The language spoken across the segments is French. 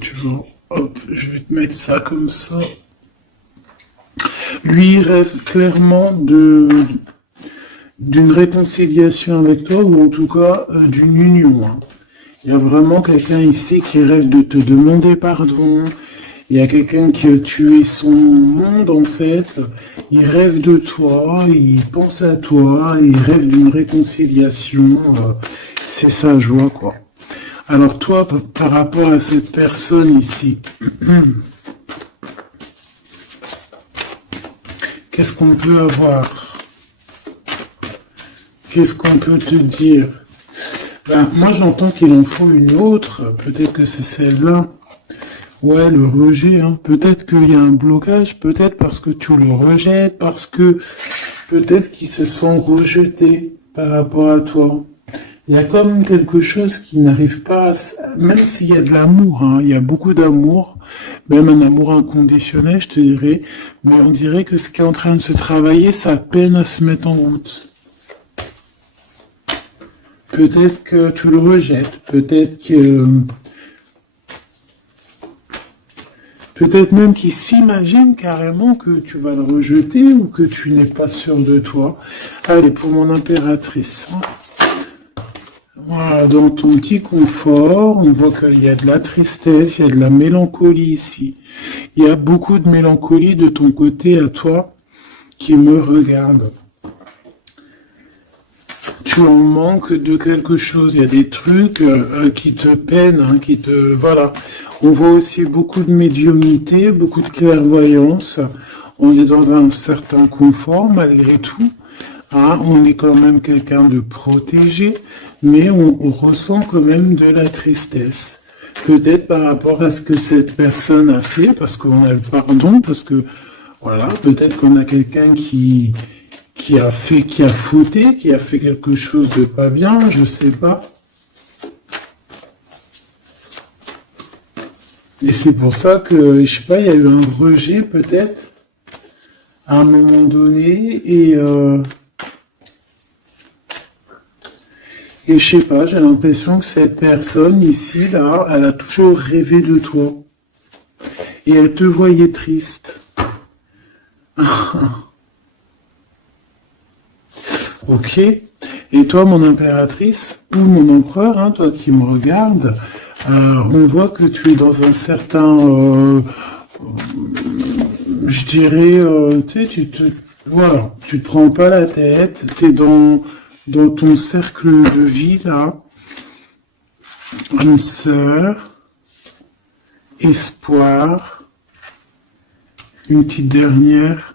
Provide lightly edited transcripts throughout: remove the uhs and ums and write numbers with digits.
Tu vois, hop, je vais te mettre ça comme ça. Lui, il rêve clairement d'une réconciliation avec toi, ou en tout cas d'une union, hein. Il y a vraiment quelqu'un ici qui rêve de te demander pardon. Il y a quelqu'un qui a tué son monde, en fait. Il rêve de toi, il pense à toi, il rêve d'une réconciliation. C'est sa joie, quoi. Alors toi, par rapport à cette personne ici, qu'est-ce qu'on peut avoir? Qu'est-ce qu'on peut te dire? Ben, moi, j'entends qu'il en faut une autre. Peut-être que c'est celle-là. Ouais, le rejet, hein. Peut-être qu'il y a un blocage, peut-être parce que tu le rejettes, parce que peut-être qu'il se sent rejeté par rapport à toi. Il y a quand même quelque chose qui n'arrive pas, même s'il y a de l'amour, hein, il y a beaucoup d'amour, même un amour inconditionnel, je te dirais, mais on dirait que ce qui est en train de se travailler, ça peine à se mettre en route. Peut-être que tu le rejettes, peut-être même qu'il s'imagine carrément que tu vas le rejeter ou que tu n'es pas sûr de toi. Allez, pour mon impératrice. Hein. Voilà, dans ton petit confort, on voit qu'il y a de la tristesse, il y a de la mélancolie ici. Il y a beaucoup de mélancolie de ton côté à toi qui me regarde. Tu en manques de quelque chose, il y a des trucs qui te peinent, hein, voilà. On voit aussi beaucoup de médiumnité, beaucoup de clairvoyance. On est dans un certain confort malgré tout. Hein, on est quand même quelqu'un de protégé, mais on ressent quand même de la tristesse. Peut-être par rapport à ce que cette personne a fait, parce qu'on a le pardon, parce que, voilà, peut-être qu'on a quelqu'un qui a fauté, qui a fait quelque chose de pas bien, je sais pas. Et c'est pour ça que, je sais pas, il y a eu un rejet peut-être, à un moment donné, et je sais pas, j'ai l'impression que cette personne ici, là, elle a toujours rêvé de toi. Et elle te voyait triste. Ok. Et toi, mon impératrice, ou mon empereur, hein, toi qui me regardes, on voit que tu es dans un certain, je dirais, tu sais, voilà, tu te prends pas la tête, tu es dans ton cercle de vie, là, une sœur, espoir, une petite dernière,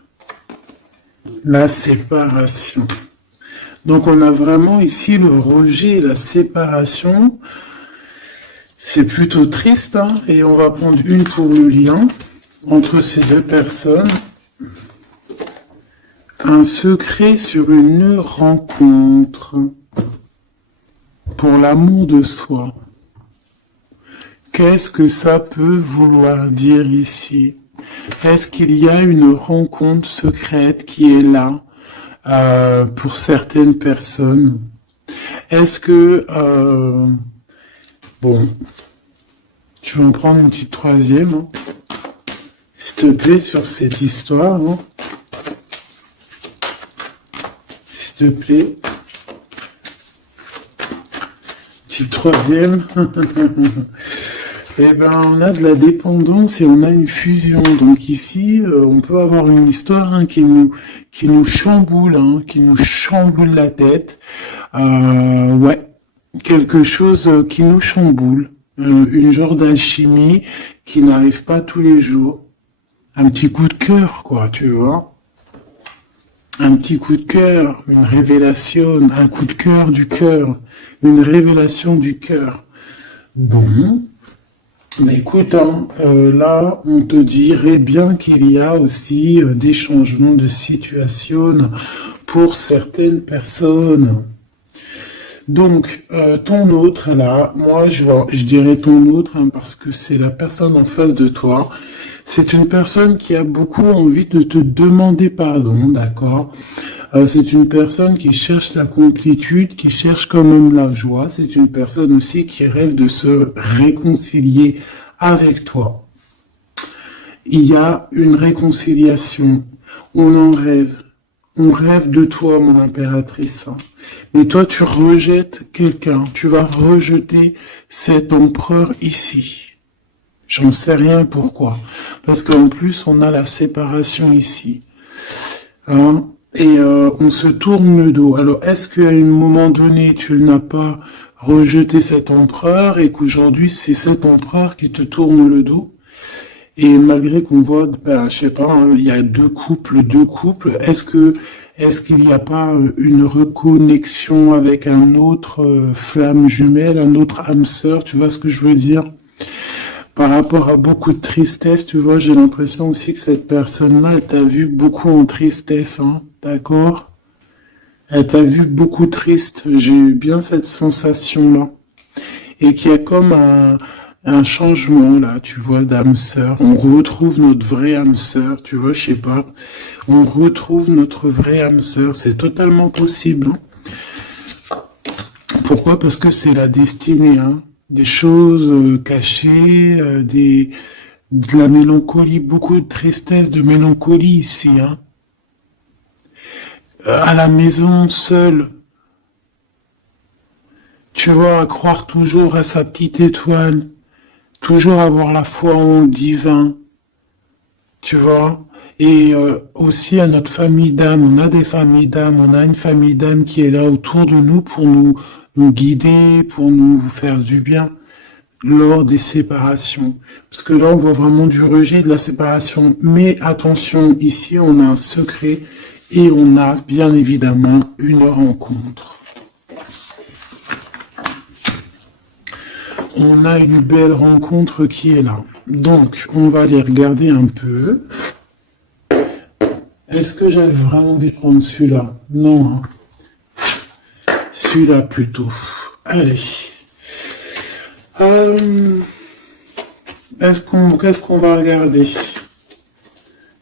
la séparation. Donc on a vraiment ici le rejet et la séparation. C'est plutôt triste, hein, et on va prendre une pour le lien entre ces deux personnes. Un secret sur une rencontre pour l'amour de soi. Qu'est-ce que ça peut vouloir dire ici? Est-ce qu'il y a une rencontre secrète qui est là pour certaines personnes? Est-ce que... bon, je vais en prendre une petite troisième, hein, s'il te plaît, sur cette histoire. Hein. S'il te plaît. Petite troisième. Eh ben, on a de la dépendance et on a une fusion. Donc ici, on peut avoir une histoire, hein, qui nous chamboule, hein, qui nous chamboule la tête. Ouais, quelque chose qui nous chamboule. Une genre d'alchimie qui n'arrive pas tous les jours. Un petit coup de cœur, quoi, tu vois. Un petit coup de cœur, une révélation, un coup de cœur du cœur, une révélation du cœur. Bon, mais écoute, hein, là, on te dirait bien qu'il y a aussi des changements de situation pour certaines personnes. Donc, ton autre, là, moi, je dirais ton autre, hein, parce que c'est la personne en face de toi. C'est une personne qui a beaucoup envie de te demander pardon, d'accord? C'est une personne qui cherche la complétude, qui cherche quand même la joie. C'est une personne aussi qui rêve de se réconcilier avec toi. Il y a une réconciliation. On en rêve. On rêve de toi, mon impératrice. Mais toi, tu rejettes quelqu'un. Tu vas rejeter cet empereur ici. J'en sais rien pourquoi. Parce qu'en plus, on a la séparation ici. Hein? Et on se tourne le dos. Alors, est-ce qu'à un moment donné, tu n'as pas rejeté cet empereur et qu'aujourd'hui, c'est cet empereur qui te tourne le dos? Et malgré qu'on voit, ben, je sais pas, hein, il y a deux couples, est-ce qu'il n'y a pas une reconnexion avec un autre flamme jumelle, un autre âme sœur, tu vois ce que je veux dire? Par rapport à beaucoup de tristesse, tu vois, j'ai l'impression aussi que cette personne-là, elle t'a vu beaucoup en tristesse, hein, d'accord? Elle t'a vu beaucoup triste, j'ai eu bien cette sensation-là. Et qu'il y a comme un changement, là, tu vois, d'âme sœur. On retrouve notre vraie âme sœur, tu vois, je sais pas. On retrouve notre vraie âme sœur, c'est totalement possible, hein. Pourquoi? Parce que c'est la destinée, hein. Des choses cachées, de la mélancolie, beaucoup de tristesse, de mélancolie ici, hein. À la maison, seule, tu vois, à croire toujours à sa petite étoile, toujours avoir la foi en le divin, tu vois. Et aussi à notre famille d'âme, on a des familles d'âme, on a une famille d'âme qui est là autour de nous pour nous guider, pour nous faire du bien lors des séparations. Parce que là, on voit vraiment du rejet de la séparation. Mais attention, ici, on a un secret et on a bien évidemment une rencontre. On a une belle rencontre qui est là. Donc, on va aller regarder un peu. Est-ce que j'avais vraiment envie de prendre celui-là? Non, hein. Celui-là plutôt. Allez. Qu'est-ce qu'on va regarder?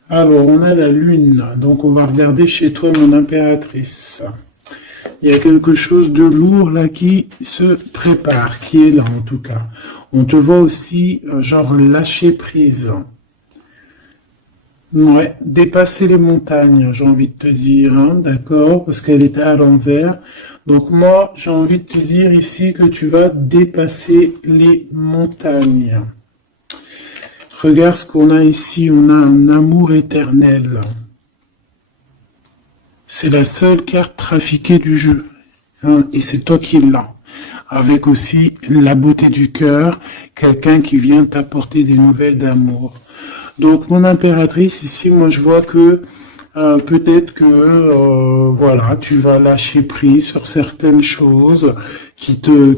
Alors, on a la lune. Donc, on va regarder chez toi, mon impératrice. Il y a quelque chose de lourd là qui se prépare, qui est là en tout cas. On te voit aussi, genre, lâcher prise. Ouais, dépasser les montagnes, j'ai envie de te dire, hein, d'accord, parce qu'elle était à l'envers. Donc moi, j'ai envie de te dire ici que tu vas dépasser les montagnes. Regarde ce qu'on a ici, on a un amour éternel. C'est la seule carte trafiquée du jeu, hein, et c'est toi qui l'as. Avec aussi la beauté du cœur, quelqu'un qui vient t'apporter des nouvelles d'amour. Donc mon impératrice ici, moi je vois que peut-être que voilà, tu vas lâcher prise sur certaines choses qui te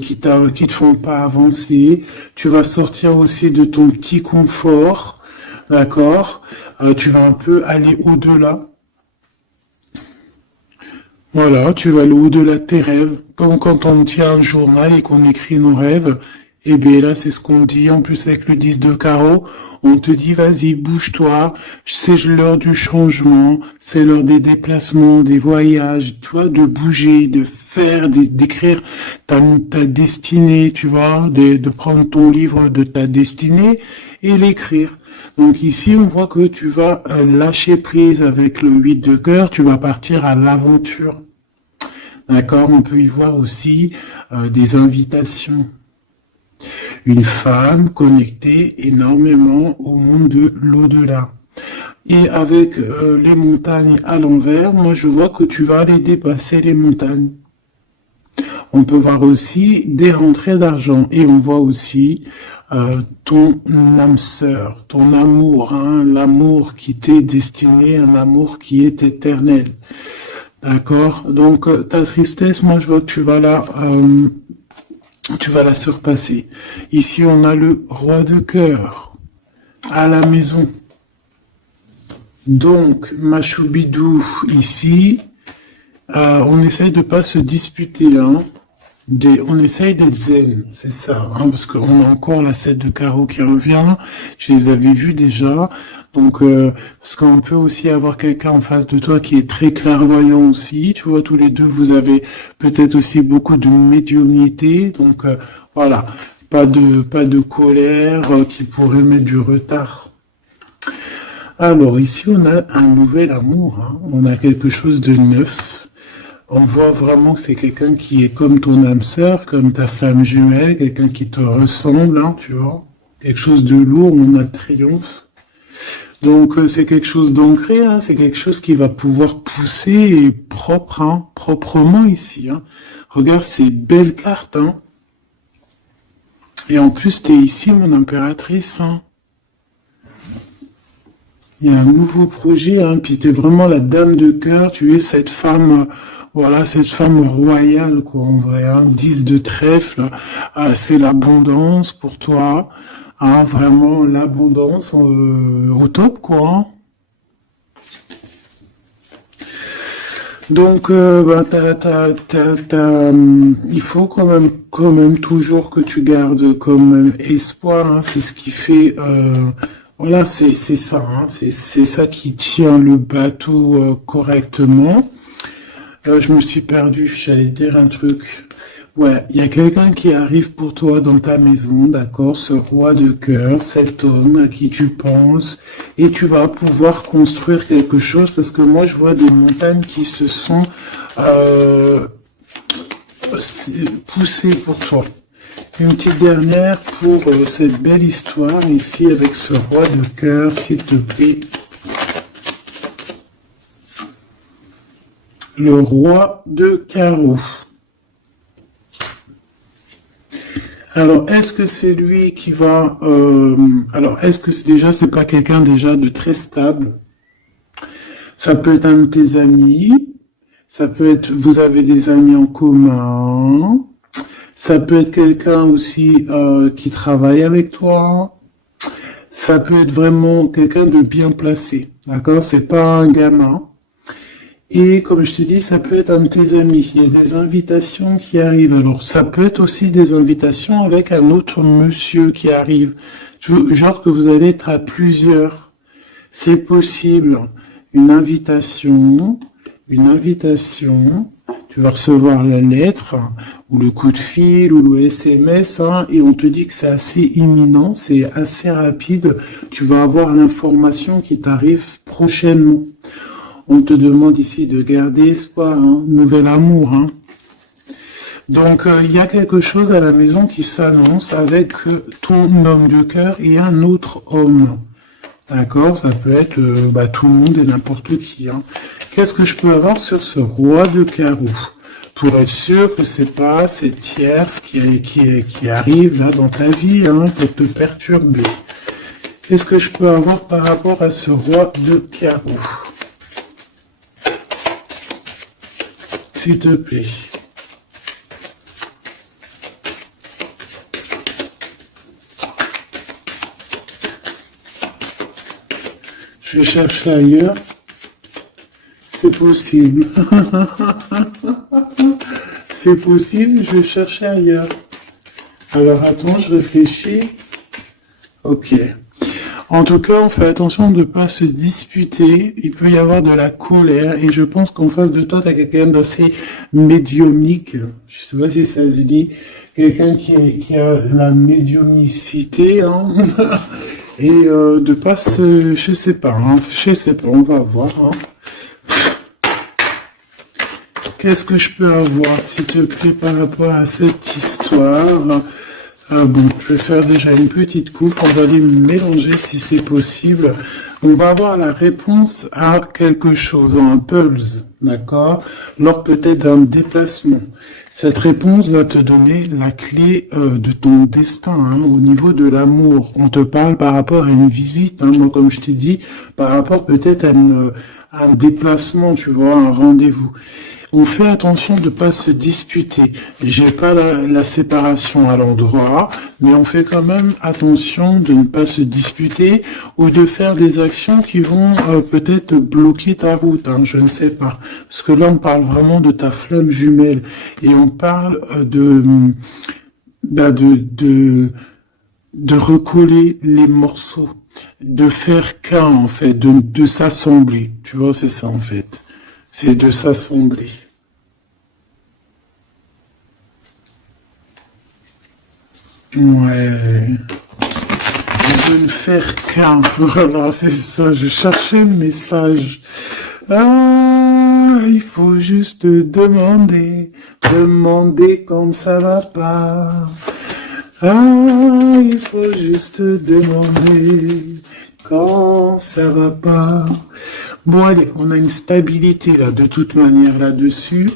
font pas avancer. Tu vas sortir aussi de ton petit confort, d'accord? Tu vas un peu aller au-delà. Voilà, tu vas aller au-delà de tes rêves, comme quand on tient un journal et qu'on écrit nos rêves. Et bien là, c'est ce qu'on dit, en plus avec le 10 de carreau, on te dit, vas-y, bouge-toi, c'est l'heure du changement, c'est l'heure des déplacements, des voyages, tu vois, de bouger, de faire, d'écrire ta destinée, tu vois, de prendre ton livre de ta destinée et l'écrire. Donc ici, on voit que tu vas lâcher prise avec le 8 de cœur, tu vas partir à l'aventure. D'accord? On peut y voir aussi des invitations. Une femme connectée énormément au monde de l'au-delà. Et avec les montagnes à l'envers, moi je vois que tu vas aller dépasser les montagnes. On peut voir aussi des rentrées d'argent et on voit aussi ton âme sœur, ton amour, hein, l'amour qui t'est destiné, un amour qui est éternel. D'accord? Donc ta tristesse, moi je vois que tu vas la surpasser. Ici, on a le roi de cœur à la maison. Donc, Machoubidou, ici, on essaye de pas se disputer, hein. On essaye d'être zen, c'est ça, hein, parce qu'on a encore la 7 de carreau qui revient. Je les avais vus déjà. Donc, parce qu'on peut aussi avoir quelqu'un en face de toi qui est très clairvoyant aussi. Tu vois, tous les deux, vous avez peut-être aussi beaucoup de médiumnité. Donc, voilà. pas de colère qui pourrait mettre du retard. Alors ici on a un nouvel amour, hein. On a quelque chose de neuf. On voit vraiment que c'est quelqu'un qui est comme ton âme sœur, comme ta flamme jumelle, quelqu'un qui te ressemble, hein, tu vois. Quelque chose de lourd, on a le triomphe. Donc c'est quelque chose d'ancré, hein, c'est quelque chose qui va pouvoir pousser et propre, hein, proprement ici. Hein. Regarde ces belles cartes. Hein. Et en plus, tu es ici, mon impératrice. Hein. Il y a un nouveau projet, hein, puis tu es vraiment la dame de cœur, tu es cette femme, voilà, cette femme royale, quoi, en vrai. Hein. 10 de trèfle, c'est l'abondance pour toi. Hein, vraiment l'abondance au top, quoi. Hein. Donc, bah, il faut quand même toujours que tu gardes comme même espoir. Hein, c'est ce qui fait, voilà, c'est ça. Hein, c'est ça qui tient le bateau correctement. Je me suis perdu. J'allais dire un truc. Ouais, il y a quelqu'un qui arrive pour toi dans ta maison, d'accord, ce roi de cœur, cet homme à qui tu penses, et tu vas pouvoir construire quelque chose, parce que moi je vois des montagnes qui se sont euh, poussées pour toi. Une petite dernière pour cette belle histoire ici avec ce roi de cœur, s'il te plaît. Le roi de carreau. Alors, est-ce que c'est lui qui va... alors, est-ce que c'est pas quelqu'un déjà de très stable? Ça peut être un de tes amis. Ça peut être... Vous avez des amis en commun. Ça peut être quelqu'un aussi qui travaille avec toi. Ça peut être vraiment quelqu'un de bien placé. D'accord? C'est pas un gamin. Et comme je t'ai dit, ça peut être un de tes amis. Il y a des invitations qui arrivent. Alors, ça peut être aussi des invitations avec un autre monsieur qui arrive. Genre que vous allez être à plusieurs. C'est possible. Une invitation. Tu vas recevoir la lettre, ou le coup de fil, ou le SMS, hein, et on te dit que c'est assez imminent, c'est assez rapide. Tu vas avoir l'information qui t'arrive prochainement. On te demande ici de garder espoir, hein, nouvel amour. Hein. Donc, il y a quelque chose à la maison qui s'annonce avec ton homme de cœur et un autre homme. D'accord? Ça peut être tout le monde et n'importe qui. Hein. Qu'est-ce que je peux avoir sur ce roi de carreau? Pour être sûr que c'est pas cette tierce qui arrive là dans ta vie, hein, pour te perturber. Qu'est-ce que je peux avoir par rapport à ce roi de carreau? S'il te plaît. Je vais chercher ailleurs. C'est possible. C'est possible, je vais chercher ailleurs. Alors attends, je réfléchis. Ok. En tout cas, on fait attention de ne pas se disputer. Il peut y avoir de la colère. Et je pense qu'en face de toi, tu as quelqu'un d'assez médiumnique. Je sais pas si ça se dit. Quelqu'un qui a la médiumnicité. Hein. Et de pas se... Je sais pas. Hein. Je sais pas. On va voir. Hein. Qu'est-ce que je peux avoir, s'il te plaît, par rapport à cette histoire? Bon, je vais faire déjà une petite coupe, on va les mélanger si c'est possible. On va avoir la réponse à quelque chose, un pulse, d'accord? Lors peut-être d'un déplacement. Cette réponse va te donner la clé de ton destin, hein, au niveau de l'amour. On te parle par rapport à une visite, hein, moi comme je t'ai dit, par rapport peut-être à un déplacement, tu vois, un rendez-vous. On fait attention de ne pas se disputer. J'ai pas la séparation à l'endroit, mais on fait quand même attention de ne pas se disputer ou de faire des actions qui vont peut-être bloquer ta route. Hein, je ne sais pas. Parce que là, on parle vraiment de ta flamme jumelle et on parle de recoller les morceaux, de faire qu'un en fait, de s'assembler. Tu vois, c'est ça en fait. C'est de s'assembler. Ouais. De ne faire qu'un. Voilà, c'est ça. Je cherchais le message. Ah, il faut juste demander, demander quand ça va pas. Ah, il faut juste demander quand ça va pas. Bon, allez, on a une stabilité là, de toute manière là-dessus.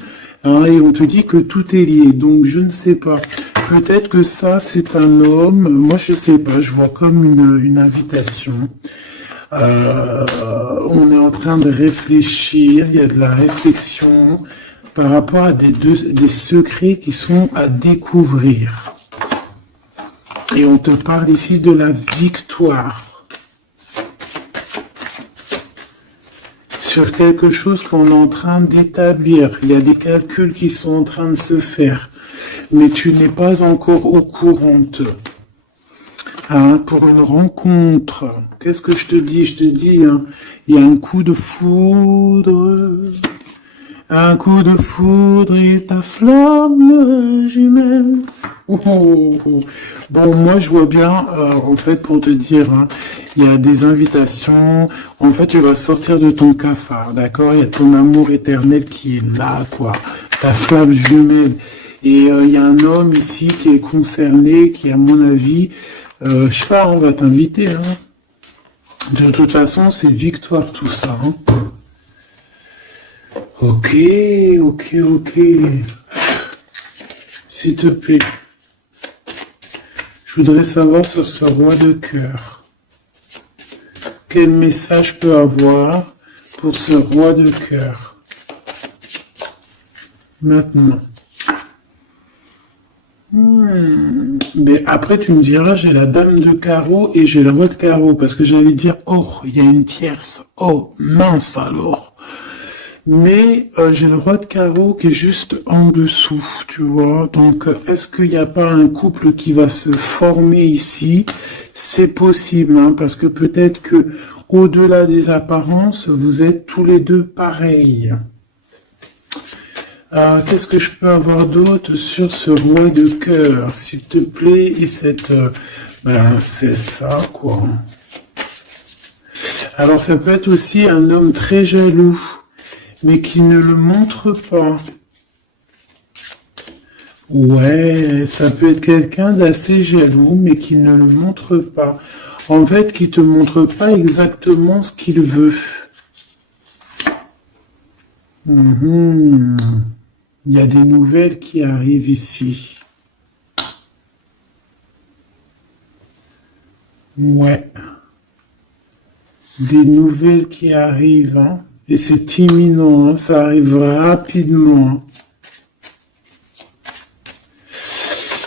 Hein, et on te dit que tout est lié. Donc, je ne sais pas. Peut-être que ça, c'est un homme. Moi, je sais pas. Je vois comme une invitation. On est en train de réfléchir. Il y a de la réflexion par rapport à des secrets qui sont à découvrir. Et on te parle ici de la victoire. Sur quelque chose qu'on est en train d'établir. Il y a des calculs qui sont en train de se faire. Mais tu n'es pas encore au courant. Hein, pour une rencontre. Qu'est-ce que je te dis? Je te dis, hein, il y a un coup de foudre. Un coup de foudre et ta flamme jumelle. Oh, oh, oh. Bon, moi je vois bien, en fait, pour te dire, hein, il y a des invitations. En fait, tu vas sortir de ton cafard, d'accord? Il y a ton amour éternel qui est là, quoi. Ta flamme jumelle. Et il y a un homme ici qui est concerné, qui, à mon avis, je sais pas, on va t'inviter. Hein. De toute façon, c'est victoire tout ça. Hein. Ok, ok, ok. S'il te plaît. Je voudrais savoir sur ce roi de cœur. Quel message je peux avoir pour ce roi de cœur? Maintenant. Mais après, tu me diras, j'ai la dame de carreau et j'ai le roi de carreau. Parce que j'allais dire, oh, il y a une tierce. Oh, mince alors. Mais j'ai le roi de carreau qui est juste en dessous, tu vois. Donc, est-ce qu'il n'y a pas un couple qui va se former ici? C'est possible, hein, parce que peut-être que au-delà des apparences, vous êtes tous les deux pareils. Qu'est-ce que je peux avoir d'autre sur ce roi de cœur, s'il te plaît? Et cette... ben, c'est ça, quoi. Alors, ça peut être aussi un homme très jaloux, mais qui ne le montre pas. Ouais, ça peut être quelqu'un d'assez jaloux, mais qui ne le montre pas. En fait, qui te montre pas exactement ce qu'il veut. Il y a des nouvelles qui arrivent ici. Ouais. Des nouvelles qui arrivent, hein. Et c'est imminent, hein. Ça arrive rapidement. Hein.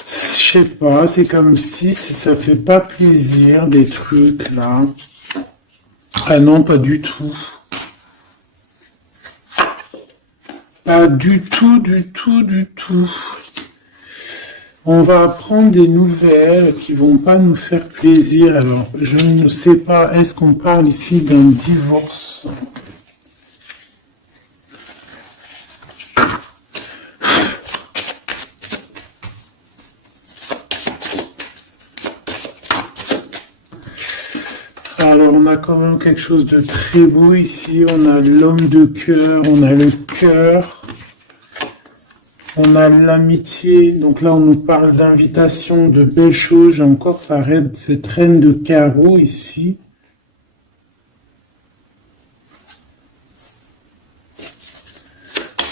Je sais pas, c'est comme si ça fait pas plaisir, des trucs, là. Ah non, pas du tout. Pas du tout, du tout, du tout. On va apprendre des nouvelles qui vont pas nous faire plaisir. Alors, je ne sais pas, est-ce qu'on parle ici d'un divorce? Alors, on a quand même quelque chose de très beau ici. On a l'homme de cœur, on a le cœur. On a l'amitié, donc là on nous parle d'invitation, de belles choses. J'ai encore cette reine de carreau ici.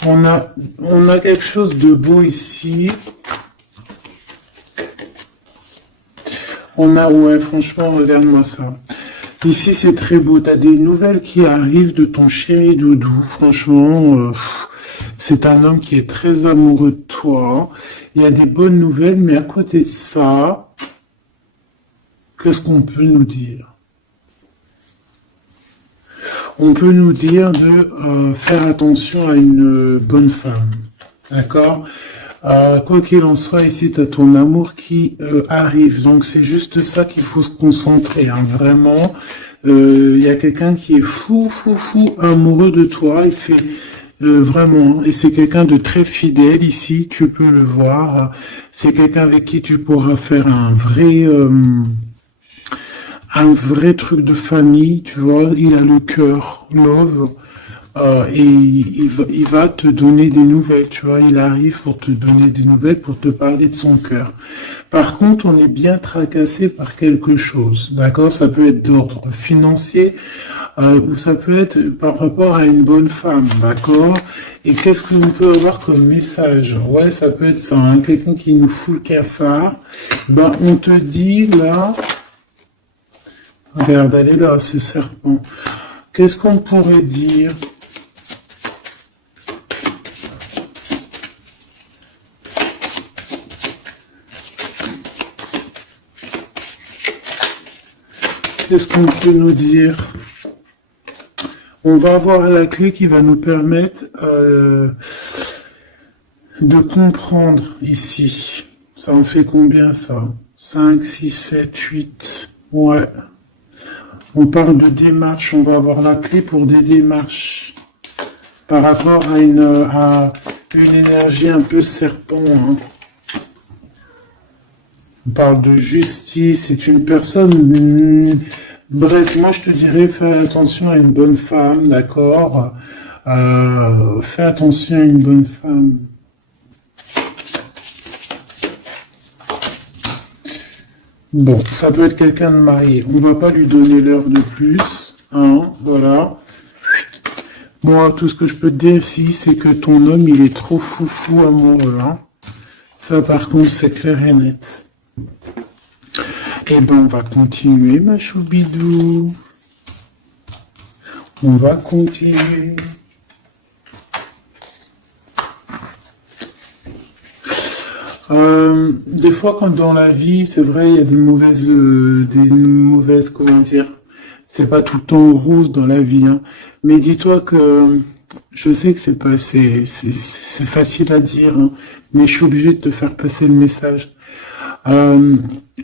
On a quelque chose de beau ici. Ouais, franchement, regarde-moi ça. Ici c'est très beau, t'as des nouvelles qui arrivent de ton chéri doudou, franchement... c'est un homme qui est très amoureux de toi. Il y a des bonnes nouvelles, mais à côté de ça, qu'est-ce qu'on peut nous dire? On peut nous dire de faire attention à une bonne femme. D'accord? Quoi qu'il en soit, ici, tu as ton amour qui arrive. Donc, c'est juste ça qu'il faut se concentrer. Hein. Vraiment, il y a quelqu'un qui est fou, amoureux de toi. Il fait... vraiment. Et c'est quelqu'un de très fidèle ici, tu peux le voir. C'est quelqu'un avec qui tu pourras faire un vrai truc de famille, tu vois. Il a le cœur, love. Et il va te donner des nouvelles, tu vois. Il arrive pour te donner des nouvelles, pour te parler de son cœur. Par contre, on est bien tracassé par quelque chose, d'accord? Ça peut être d'ordre financier, ou ça peut être par rapport à une bonne femme, d'accord? Et qu'est-ce que l'on peut avoir comme message? Ouais, ça peut être ça, hein, quelqu'un qui nous fout le cafard. Ben, on te dit là, regarde, elle est là, ce serpent. Qu'est-ce qu'on pourrait dire? Qu'est-ce qu'on peut nous dire? On va avoir la clé qui va nous permettre de comprendre ici. Ça en fait combien ça? 5, 6, 7, 8. Ouais. On parle de démarche. On va avoir la clé pour des démarches. Par rapport à une énergie un peu serpent. Hein. On parle de justice. C'est une personne... Bref, moi je te dirais, fais attention à une bonne femme, d'accord? Fais attention à une bonne femme. Bon, ça peut être quelqu'un de marié. On va pas lui donner l'heure de plus, hein, voilà. Moi, tout ce que je peux te dire ici, c'est que ton homme, il est trop foufou amoureux, hein. Ça, par contre, c'est clair et net. Eh ben, on va continuer, ma choubidou. On va continuer. Des fois, quand dans la vie, c'est vrai, il y a des mauvaises, comment dire, c'est pas tout le temps rose dans la vie, hein. Mais dis-toi que, je sais que c'est facile à dire, hein, mais je suis obligé de te faire passer le message.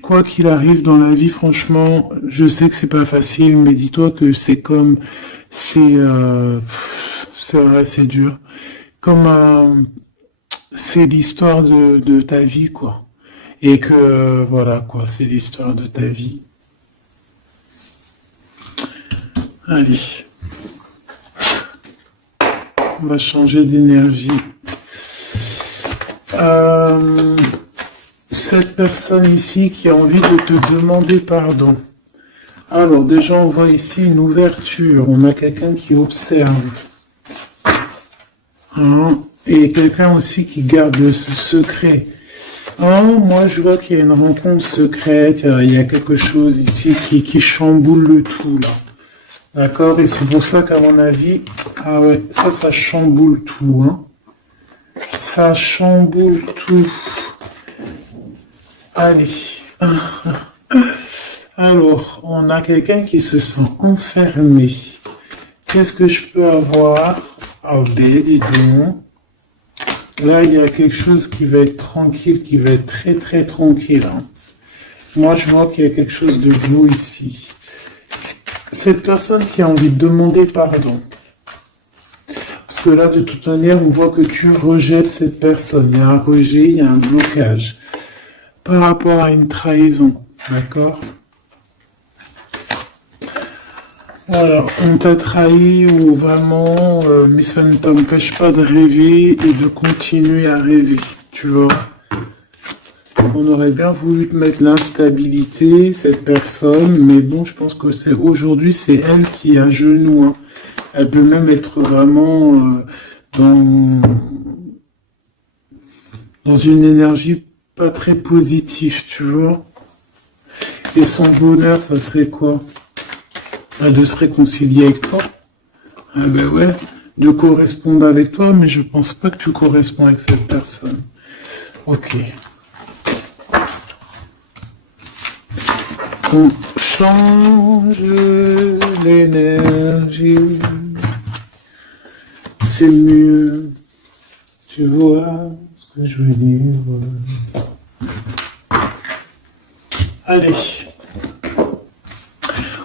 Quoi qu'il arrive dans la vie, franchement, je sais que c'est pas facile, mais dis-toi que c'est vrai, c'est dur. C'est l'histoire de ta vie, quoi. Et que, voilà, quoi, c'est l'histoire de ta vie. Allez. On va changer d'énergie. Cette personne ici qui a envie de te demander pardon. Alors déjà on voit ici une ouverture, on a quelqu'un qui observe. Hein, et quelqu'un aussi qui garde ce secret. Hein, moi je vois qu'il y a une rencontre secrète, il y a quelque chose ici qui chamboule le tout là. D'accord? Et c'est pour ça qu'à mon avis, ah ouais, ça chamboule tout, hein. Ça chamboule tout. Allez. Alors, on a quelqu'un qui se sent enfermé. Qu'est-ce que je peux avoir? Ah ben, dis donc. Là, il y a quelque chose qui va être tranquille, qui va être très très tranquille. Hein. Moi, je vois qu'il y a quelque chose de beau ici. Cette personne qui a envie de demander pardon. Parce que là, de toute manière, on voit que tu rejettes cette personne. Il y a un rejet, il y a un blocage. Par rapport à une trahison. D'accord? Alors, on t'a trahi ou vraiment, mais ça ne t'empêche pas de rêver et de continuer à rêver. Tu vois? On aurait bien voulu te mettre l'instabilité, cette personne, mais bon, je pense que aujourd'hui, c'est elle qui est à genoux. Hein. Elle peut même être vraiment dans une énergie pas très positive, tu vois. Et son bonheur, ça serait quoi? De se réconcilier avec toi. Ah ben ouais, de correspondre avec toi, mais je pense pas que tu corresponds avec cette personne. Ok. On change l'énergie. C'est mieux. Tu vois ce que je veux dire. Allez.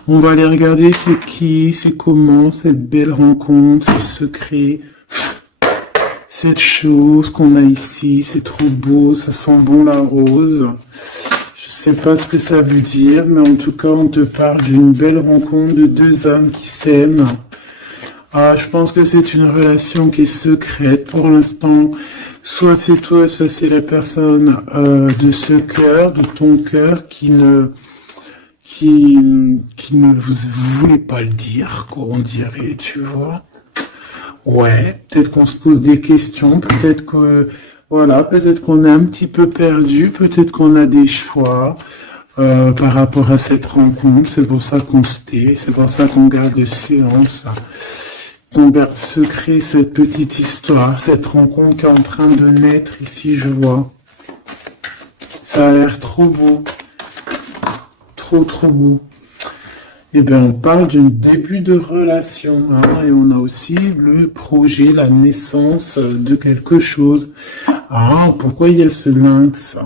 On va aller regarder c'est qui, c'est comment, cette belle rencontre, ce secret. cette chose qu'on a ici, c'est trop beau, ça sent bon la rose. Je sais pas ce que ça veut dire, mais en tout cas, on te parle d'une belle rencontre de deux âmes qui s'aiment. Ah, je pense que c'est une relation qui est secrète pour l'instant. Soit c'est toi, soit c'est la personne de ce cœur, de ton cœur, qui ne vous voulait pas le dire, quoi, on dirait, tu vois. Ouais, peut-être qu'on se pose des questions, peut-être que, voilà, peut-être qu'on est un petit peu perdu, peut-être qu'on a des choix par rapport à cette rencontre. C'est pour ça qu'on se tait, c'est pour ça qu'on garde le silence, qu'on garde secret cette petite histoire, cette rencontre qui est en train de naître ici, je vois. Ça a l'air trop beau, trop beau. Eh bien, on parle d'un début de relation, hein, et on a aussi le projet, la naissance de quelque chose. Ah, pourquoi il y a ce lynx?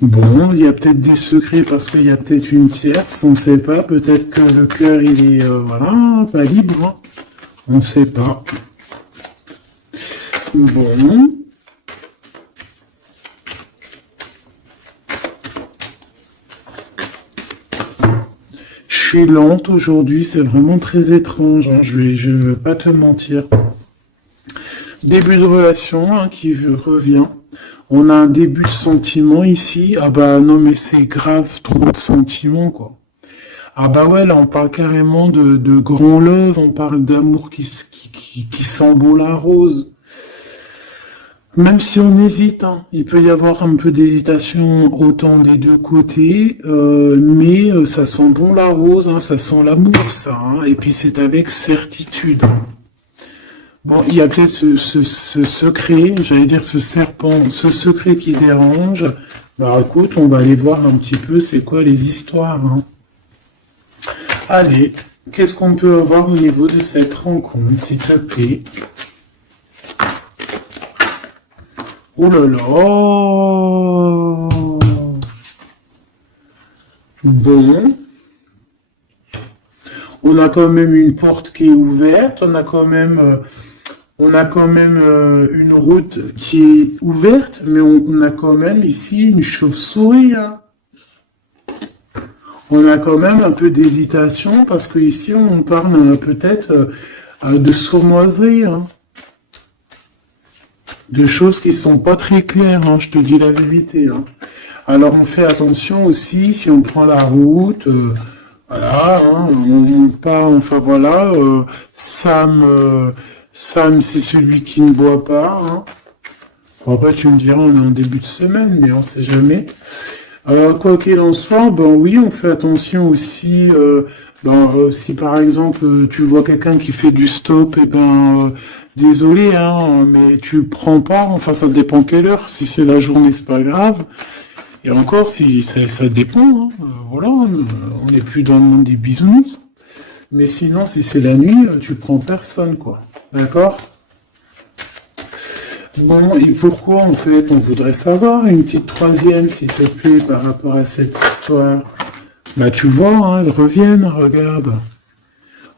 Bon, il y a peut-être des secrets parce qu'il y a peut-être une tierce, on ne sait pas. Peut-être que le cœur, il est, voilà, pas libre, hein. On ne sait pas. Bon. Je suis lente aujourd'hui, c'est vraiment très étrange, hein, je veux pas te mentir. Début de relation, hein, qui revient. On a un début de sentiment ici. Ah bah non, mais c'est grave, trop de sentiments, quoi. Ah bah ouais, là on parle carrément de grand love, on parle d'amour qui sent beau la rose. Même si on hésite, hein, il peut y avoir un peu d'hésitation autant des deux côtés, mais ça sent bon la rose, hein, ça sent l'amour, ça, hein, et puis c'est avec certitude. Bon, il y a peut-être ce secret, j'allais dire ce serpent, ce secret qui dérange. Alors écoute, on va aller voir un petit peu c'est quoi les histoires, hein. Allez, qu'est-ce qu'on peut avoir au niveau de cette rencontre, s'il te plaît? Oh là là! Bon. On a quand même une porte qui est ouverte, on a quand même une route qui est ouverte, mais on a quand même ici une chauve-souris, hein. On a quand même un peu d'hésitation parce que ici on parle peut-être de sournoiserie, hein. De choses qui sont pas très claires, hein, je te dis la vérité, hein. Alors on fait attention aussi si on prend la route, voilà, hein, on part, enfin voilà, Sam c'est celui qui ne boit pas, hein. Bon, après tu me diras on est en début de semaine, mais on sait jamais. Quoi qu'il en soit, ben oui, on fait attention aussi. Si par exemple tu vois quelqu'un qui fait du stop, et désolé, hein, mais tu prends pas. Enfin, ça dépend quelle heure. Si c'est la journée, c'est pas grave. Et encore, si ça dépend. Hein, voilà, on n'est plus dans le monde des bisounours. Mais sinon, si c'est la nuit, tu prends personne, quoi. D'accord? Bon, et pourquoi, en fait, on voudrait savoir une petite troisième, s'il te plaît, par rapport à cette histoire? Bah, tu vois, hein, elles reviennent, regarde.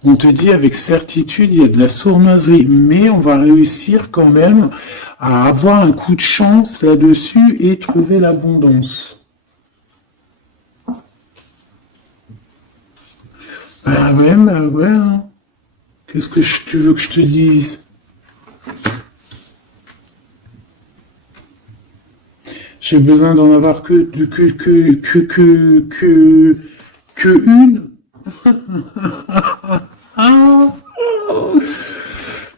On te dit avec certitude, il y a de la sournoiserie, mais on va réussir quand même à avoir un coup de chance là-dessus et trouver l'abondance. Bah ouais, hein. Qu'est-ce que tu veux que je te dise? J'ai besoin d'en avoir que une.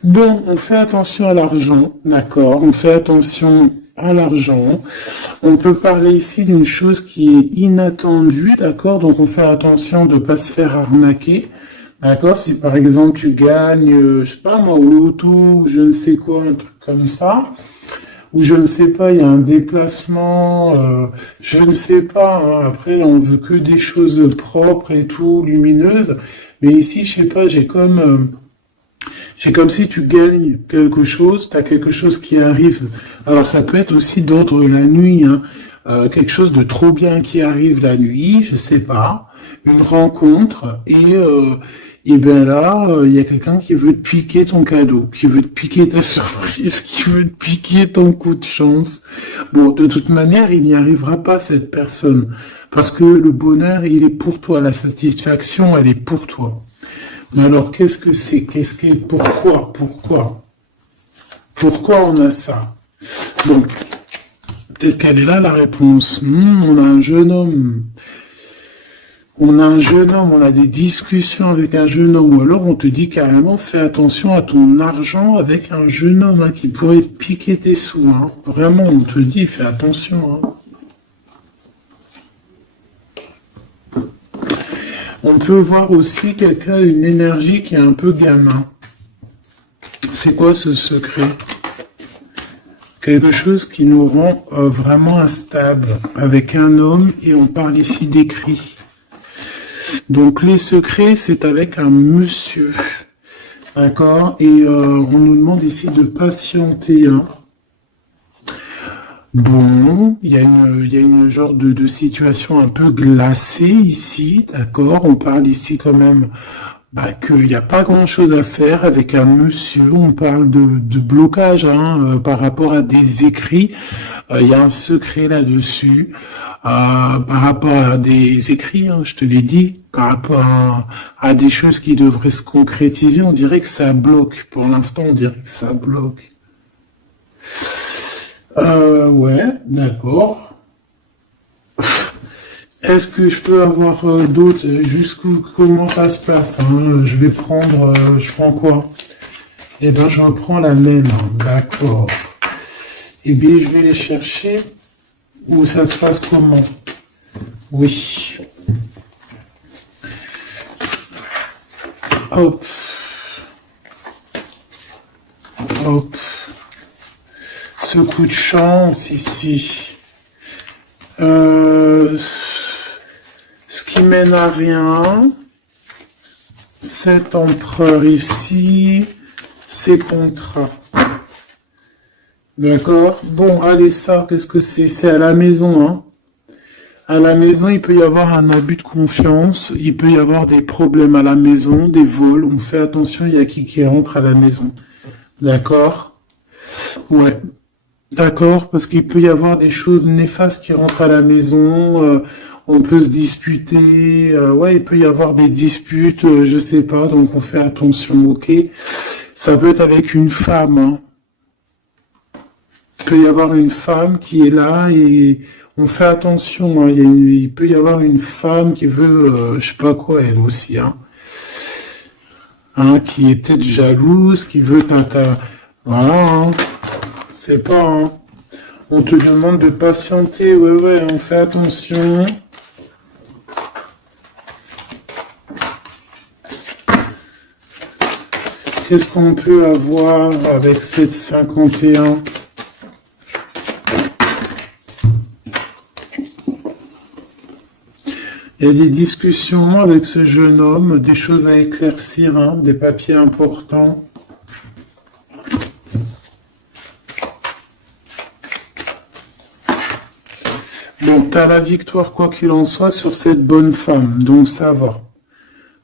Bon, on fait attention à l'argent, d'accord? On fait attention à l'argent. On peut parler ici d'une chose qui est inattendue, d'accord? Donc on fait attention de ne pas se faire arnaquer, d'accord? Si par exemple tu gagnes, je sais pas moi, au loto, ou je ne sais quoi, un truc comme ça, ou je ne sais pas, il y a un déplacement, je ne sais pas, hein, après on veut que des choses propres et tout, lumineuses, mais ici, je sais pas, j'ai comme si tu gagnes quelque chose, tu as quelque chose qui arrive, alors ça peut être aussi d'ordre la nuit, hein, quelque chose de trop bien qui arrive la nuit, je sais pas, une rencontre, Et bien là, il y a quelqu'un qui veut te piquer ton cadeau, qui veut te piquer ta surprise, qui veut te piquer ton coup de chance. Bon, de toute manière, il n'y arrivera pas, cette personne. Parce que le bonheur, il est pour toi. La satisfaction, elle est pour toi. Mais alors, qu'est-ce que c'est? Pourquoi on a ça? Bon, peut-être qu'elle est là, la réponse. On a un jeune homme. On a des discussions avec un jeune homme, ou alors on te dit carrément, fais attention à ton argent avec un jeune homme hein, qui pourrait te piquer tes sous. Hein. Vraiment, on te dit, fais attention. Hein. On peut voir aussi quelqu'un, une énergie qui est un peu gamin. C'est quoi ce secret? Quelque chose qui nous rend vraiment instable avec un homme, et on parle ici d'écrit. Donc les secrets, c'est avec un monsieur, d'accord? Et on nous demande ici de patienter. Hein. Bon, il y a une genre de situation un peu glacée ici, d'accord? On parle ici quand même qu'il n'y a pas grand-chose à faire avec un monsieur. On parle de blocage hein, par rapport à des écrits. Il y a un secret là-dessus. Par rapport à des écrits, hein, je te l'ai dit, par rapport à des choses qui devraient se concrétiser, on dirait que ça bloque. Pour l'instant, on dirait que ça bloque. Ouais, d'accord. Est-ce que je peux avoir d'autres, comment ça se passe hein? Je prends quoi? Eh ben, je reprends la même, hein, d'accord. Eh bien, je vais les chercher. Où ça se passe comment? Oui. Hop. Hop. Ce coup de chance ici. Ce qui mène à rien. Cet empereur ici. Ces contrats. D'accord? Bon, allez, ça, qu'est-ce que c'est? C'est à la maison, hein. À la maison, il peut y avoir un abus de confiance, il peut y avoir des problèmes à la maison, des vols, on fait attention, il y a qui rentre à la maison. D'accord? Ouais. D'accord, parce qu'il peut y avoir des choses néfastes qui rentrent à la maison, on peut se disputer, ouais, il peut y avoir des disputes, je sais pas, donc on fait attention, ok? Ça peut être avec une femme, hein. Il peut y avoir une femme qui est là et on fait attention. Hein. Il peut y avoir une femme qui veut, je sais pas quoi, elle aussi, hein. Hein, qui est peut-être jalouse, qui veut voilà, hein. C'est pas, hein. On te demande de patienter, ouais, on fait attention. Qu'est-ce qu'on peut avoir avec cette 51? Il y a des discussions avec ce jeune homme, des choses à éclaircir, hein, des papiers importants. Bon, t'as la victoire quoi qu'il en soit sur cette bonne femme, donc ça va.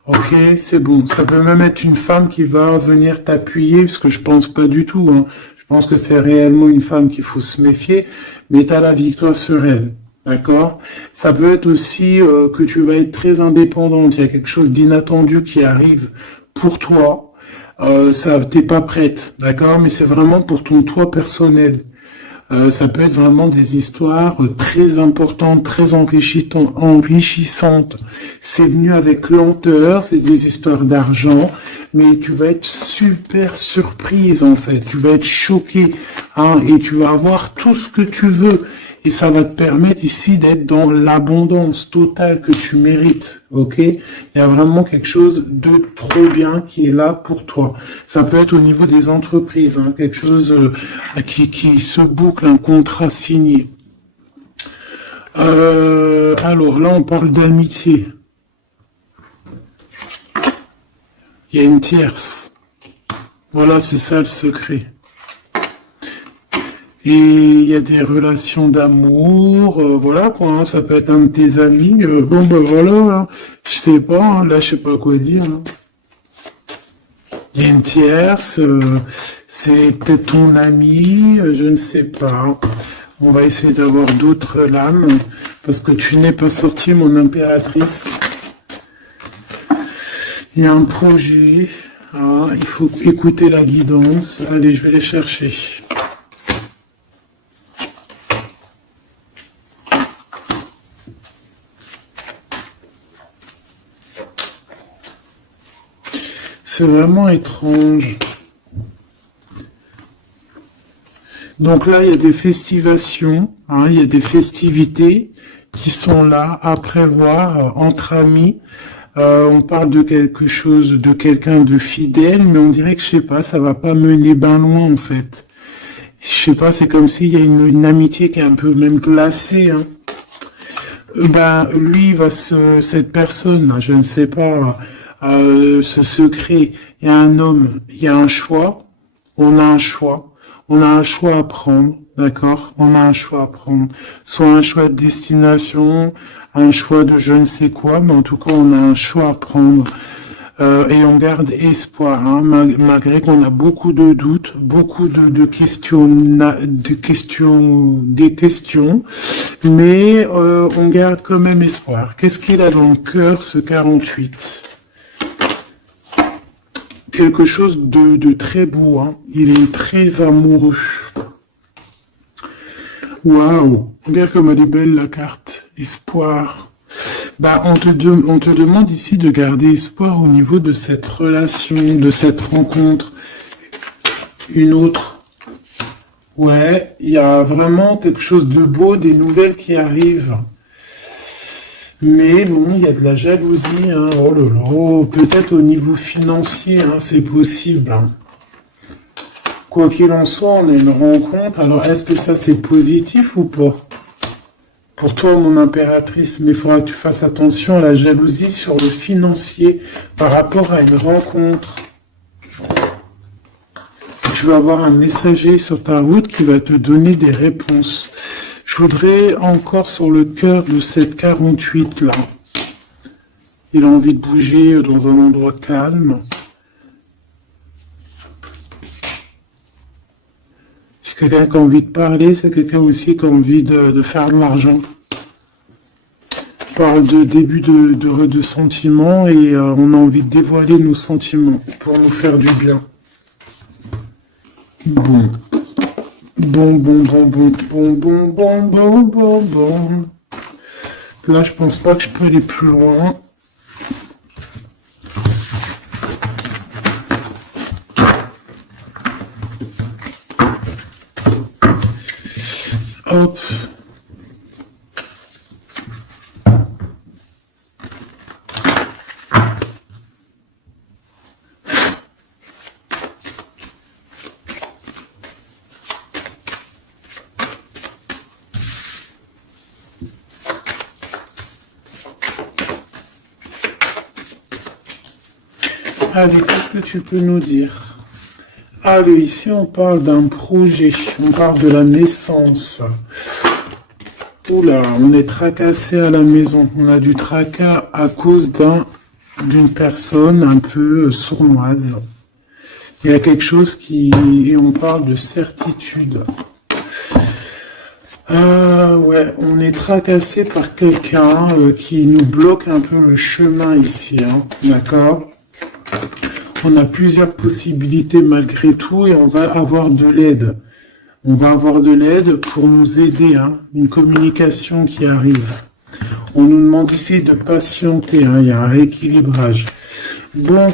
Ok, c'est bon. Ça peut même être une femme qui va venir t'appuyer, parce que je pense pas du tout, hein. Je pense que c'est réellement une femme qu'il faut se méfier, mais t'as la victoire sur elle. D'accord? Ça peut être aussi que tu vas être très indépendante. Il y a quelque chose d'inattendu qui arrive pour toi. T'es pas prête, d'accord? Mais c'est vraiment pour ton toi personnel. Ça peut être vraiment des histoires très importantes, très enrichissantes. C'est venu avec lenteur, c'est des histoires d'argent, mais tu vas être super surprise en fait. Tu vas être choqué, hein, et tu vas avoir tout ce que tu veux. Et ça va te permettre ici d'être dans l'abondance totale que tu mérites, ok? Il y a vraiment quelque chose de trop bien qui est là pour toi. Ça peut être au niveau des entreprises, hein, quelque chose qui se boucle, un contrat signé. Alors là, on parle d'amitié. Il y a une tierce. Voilà, c'est ça le secret. Et il y a des relations d'amour, voilà quoi, hein, ça peut être un de tes amis, bon ben voilà, hein, je sais pas, hein, là je sais pas quoi dire. Hein. Il y a une tierce, c'est peut-être ton ami, je ne sais pas. On va essayer d'avoir d'autres lames, parce que tu n'es pas sorti, mon impératrice. Il y a un projet, ah, il faut écouter la guidance. Allez, je vais les chercher. C'est vraiment étrange. Donc là, il y a des festivations, hein, il y a des festivités qui sont là à prévoir entre amis. On parle de quelque chose, de quelqu'un de fidèle, mais on dirait que, je sais pas, ça va pas mener ben loin en fait. Je sais pas, c'est comme s'il y a une amitié qui est un peu même glacée, hein. Ben, lui, cette personne, là, je ne sais pas, ce secret, il y a un homme, il y a un choix, on a un choix, on a un choix à prendre, d'accord? On a un choix à prendre, soit un choix de destination, un choix de je ne sais quoi, mais en tout cas, on a un choix à prendre. Et on garde espoir, hein, malgré qu'on a beaucoup de doutes, beaucoup de questions, des questions, mais on garde quand même espoir. Qu'est-ce qu'il a dans le cœur, ce 48? Quelque chose de très beau, hein. Il est très amoureux. Waouh! Regarde comme elle est belle la carte. Espoir. Bah, on te demande ici de garder espoir au niveau de cette relation, de cette rencontre. Une autre. Ouais, il y a vraiment quelque chose de beau, des nouvelles qui arrivent. Mais bon, il y a de la jalousie, hein. Oh là là, peut-être au niveau financier, hein, c'est possible, hein. Quoi qu'il en soit, on a une rencontre. Alors, est-ce que ça c'est positif ou pas? Pour toi, mon impératrice, mais il faudra que tu fasses attention à la jalousie sur le financier par rapport à une rencontre. Tu vas avoir un messager sur ta route qui va te donner des réponses. Je voudrais encore sur le cœur de cette 48 là. Il a envie de bouger dans un endroit calme. C'est quelqu'un qui a envie de parler, c'est quelqu'un aussi qui a envie de faire de l'argent. On parle de début de sentiments et on a envie de dévoiler nos sentiments pour nous faire du bien. Bon. Bon. Là, je pense pas que je peux aller plus loin. Hop. Allez, qu'est-ce que tu peux nous dire? Allez, ici on parle d'un projet, on parle de la naissance. Oula, on est tracassé à la maison, on a du tracas à cause d'une personne un peu sournoise. Il y a quelque chose et on parle de certitude. Ouais, on est tracassé par quelqu'un qui nous bloque un peu le chemin ici, hein, d'accord? On a plusieurs possibilités malgré tout et on va avoir de l'aide. On va avoir de l'aide pour nous aider, hein, une communication qui arrive. On nous demande ici de patienter, hein, il y a un rééquilibrage. Bon,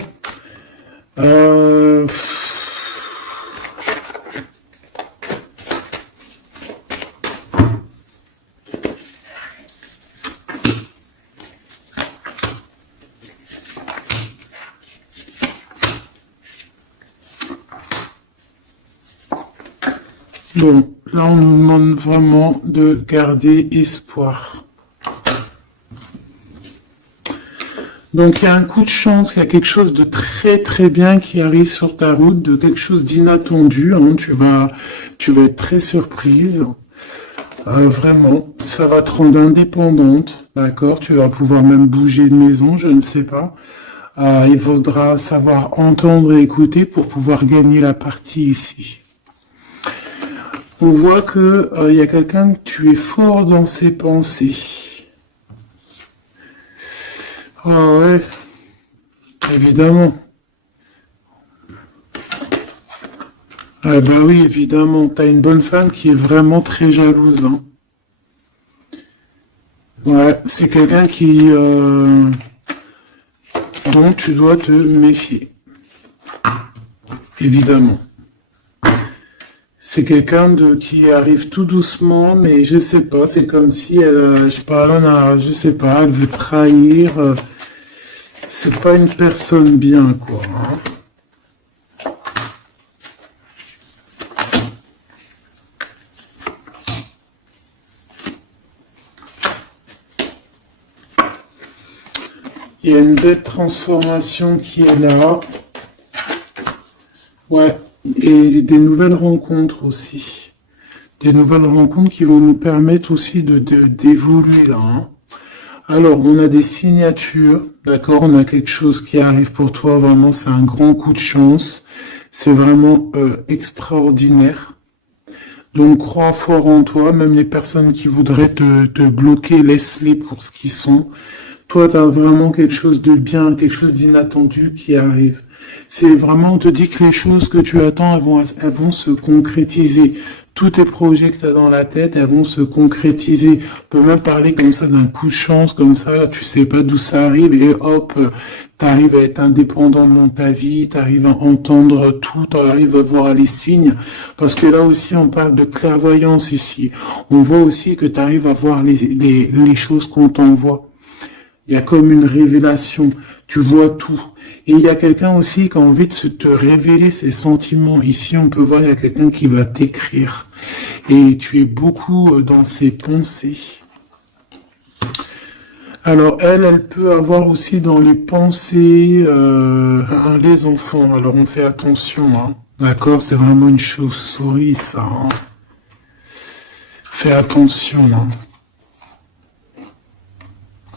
bon, là on nous demande vraiment de garder espoir. Donc il y a un coup de chance, il y a quelque chose de très très bien qui arrive sur ta route, de quelque chose d'inattendu, hein, tu vas être très surprise. Vraiment, ça va te rendre indépendante, d'accord? Tu vas pouvoir même bouger de maison, je ne sais pas. Il faudra savoir entendre et écouter pour pouvoir gagner la partie ici. On voit que il y a quelqu'un que tu es fort dans ses pensées. Ah ouais, évidemment. Ah bah oui, évidemment. T'as une bonne femme qui est vraiment très jalouse, hein. Ouais, c'est quelqu'un dont tu dois te méfier. Évidemment. C'est quelqu'un qui arrive tout doucement, mais je sais pas, c'est comme si elle, je sais pas, je sais pas, elle veut trahir. C'est pas une personne bien, quoi, hein. Il y a une belle transformation qui est là. Ouais, et des nouvelles rencontres aussi. Des nouvelles rencontres qui vont nous permettre aussi d'évoluer là, hein. Alors, on a des signatures, d'accord? On a quelque chose qui arrive pour toi, vraiment, c'est un grand coup de chance. C'est vraiment extraordinaire. Donc, crois fort en toi, même les personnes qui voudraient te bloquer, laisse-les pour ce qu'ils sont. Toi, tu as vraiment quelque chose de bien, quelque chose d'inattendu qui arrive. C'est vraiment, on te dit que les choses que tu attends, elles vont se concrétiser. Tous tes projets que tu as dans la tête, elles vont se concrétiser. On peut même parler comme ça d'un coup de chance, comme ça, tu sais pas d'où ça arrive, et hop, tu arrives à être indépendant dans ta vie, tu arrives à entendre tout, tu arrives à voir les signes. Parce que là aussi, on parle de clairvoyance ici. On voit aussi que tu arrives à voir les choses qu'on t'envoie. Il y a comme une révélation, tu vois tout. Et il y a quelqu'un aussi qui a envie de te révéler ses sentiments. Ici, on peut voir, il y a quelqu'un qui va t'écrire. Et tu es beaucoup dans ses pensées. Alors, elle peut avoir aussi dans les pensées les enfants. Alors, on fait attention, hein. D'accord? C'est vraiment une chauve-souris, ça, hein. Fais attention, hein.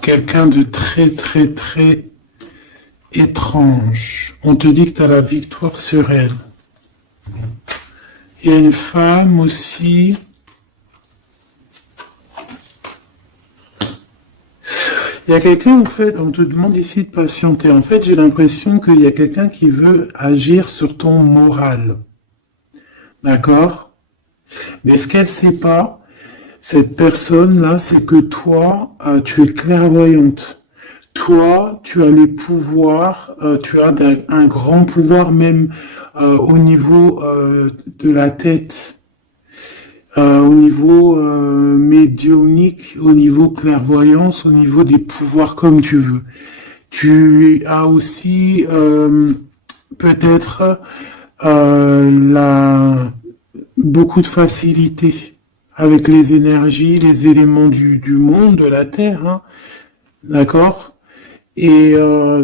Quelqu'un de très, très, très étrange. On te dit que tu as la victoire sur elle. Il y a une femme aussi. Il y a quelqu'un, en fait, on te demande ici de patienter. En fait, j'ai l'impression qu'il y a quelqu'un qui veut agir sur ton moral. D'accord? Mais ce qu'elle ne sait pas, cette personne-là, c'est que toi, tu es clairvoyante. Toi, tu as les pouvoirs, tu as un grand pouvoir même au niveau de la tête, au niveau médiumnique, au niveau clairvoyance, au niveau des pouvoirs comme tu veux. Tu as aussi peut-être beaucoup de facilité avec les énergies, les éléments du monde, de la Terre, hein, d'accord? Et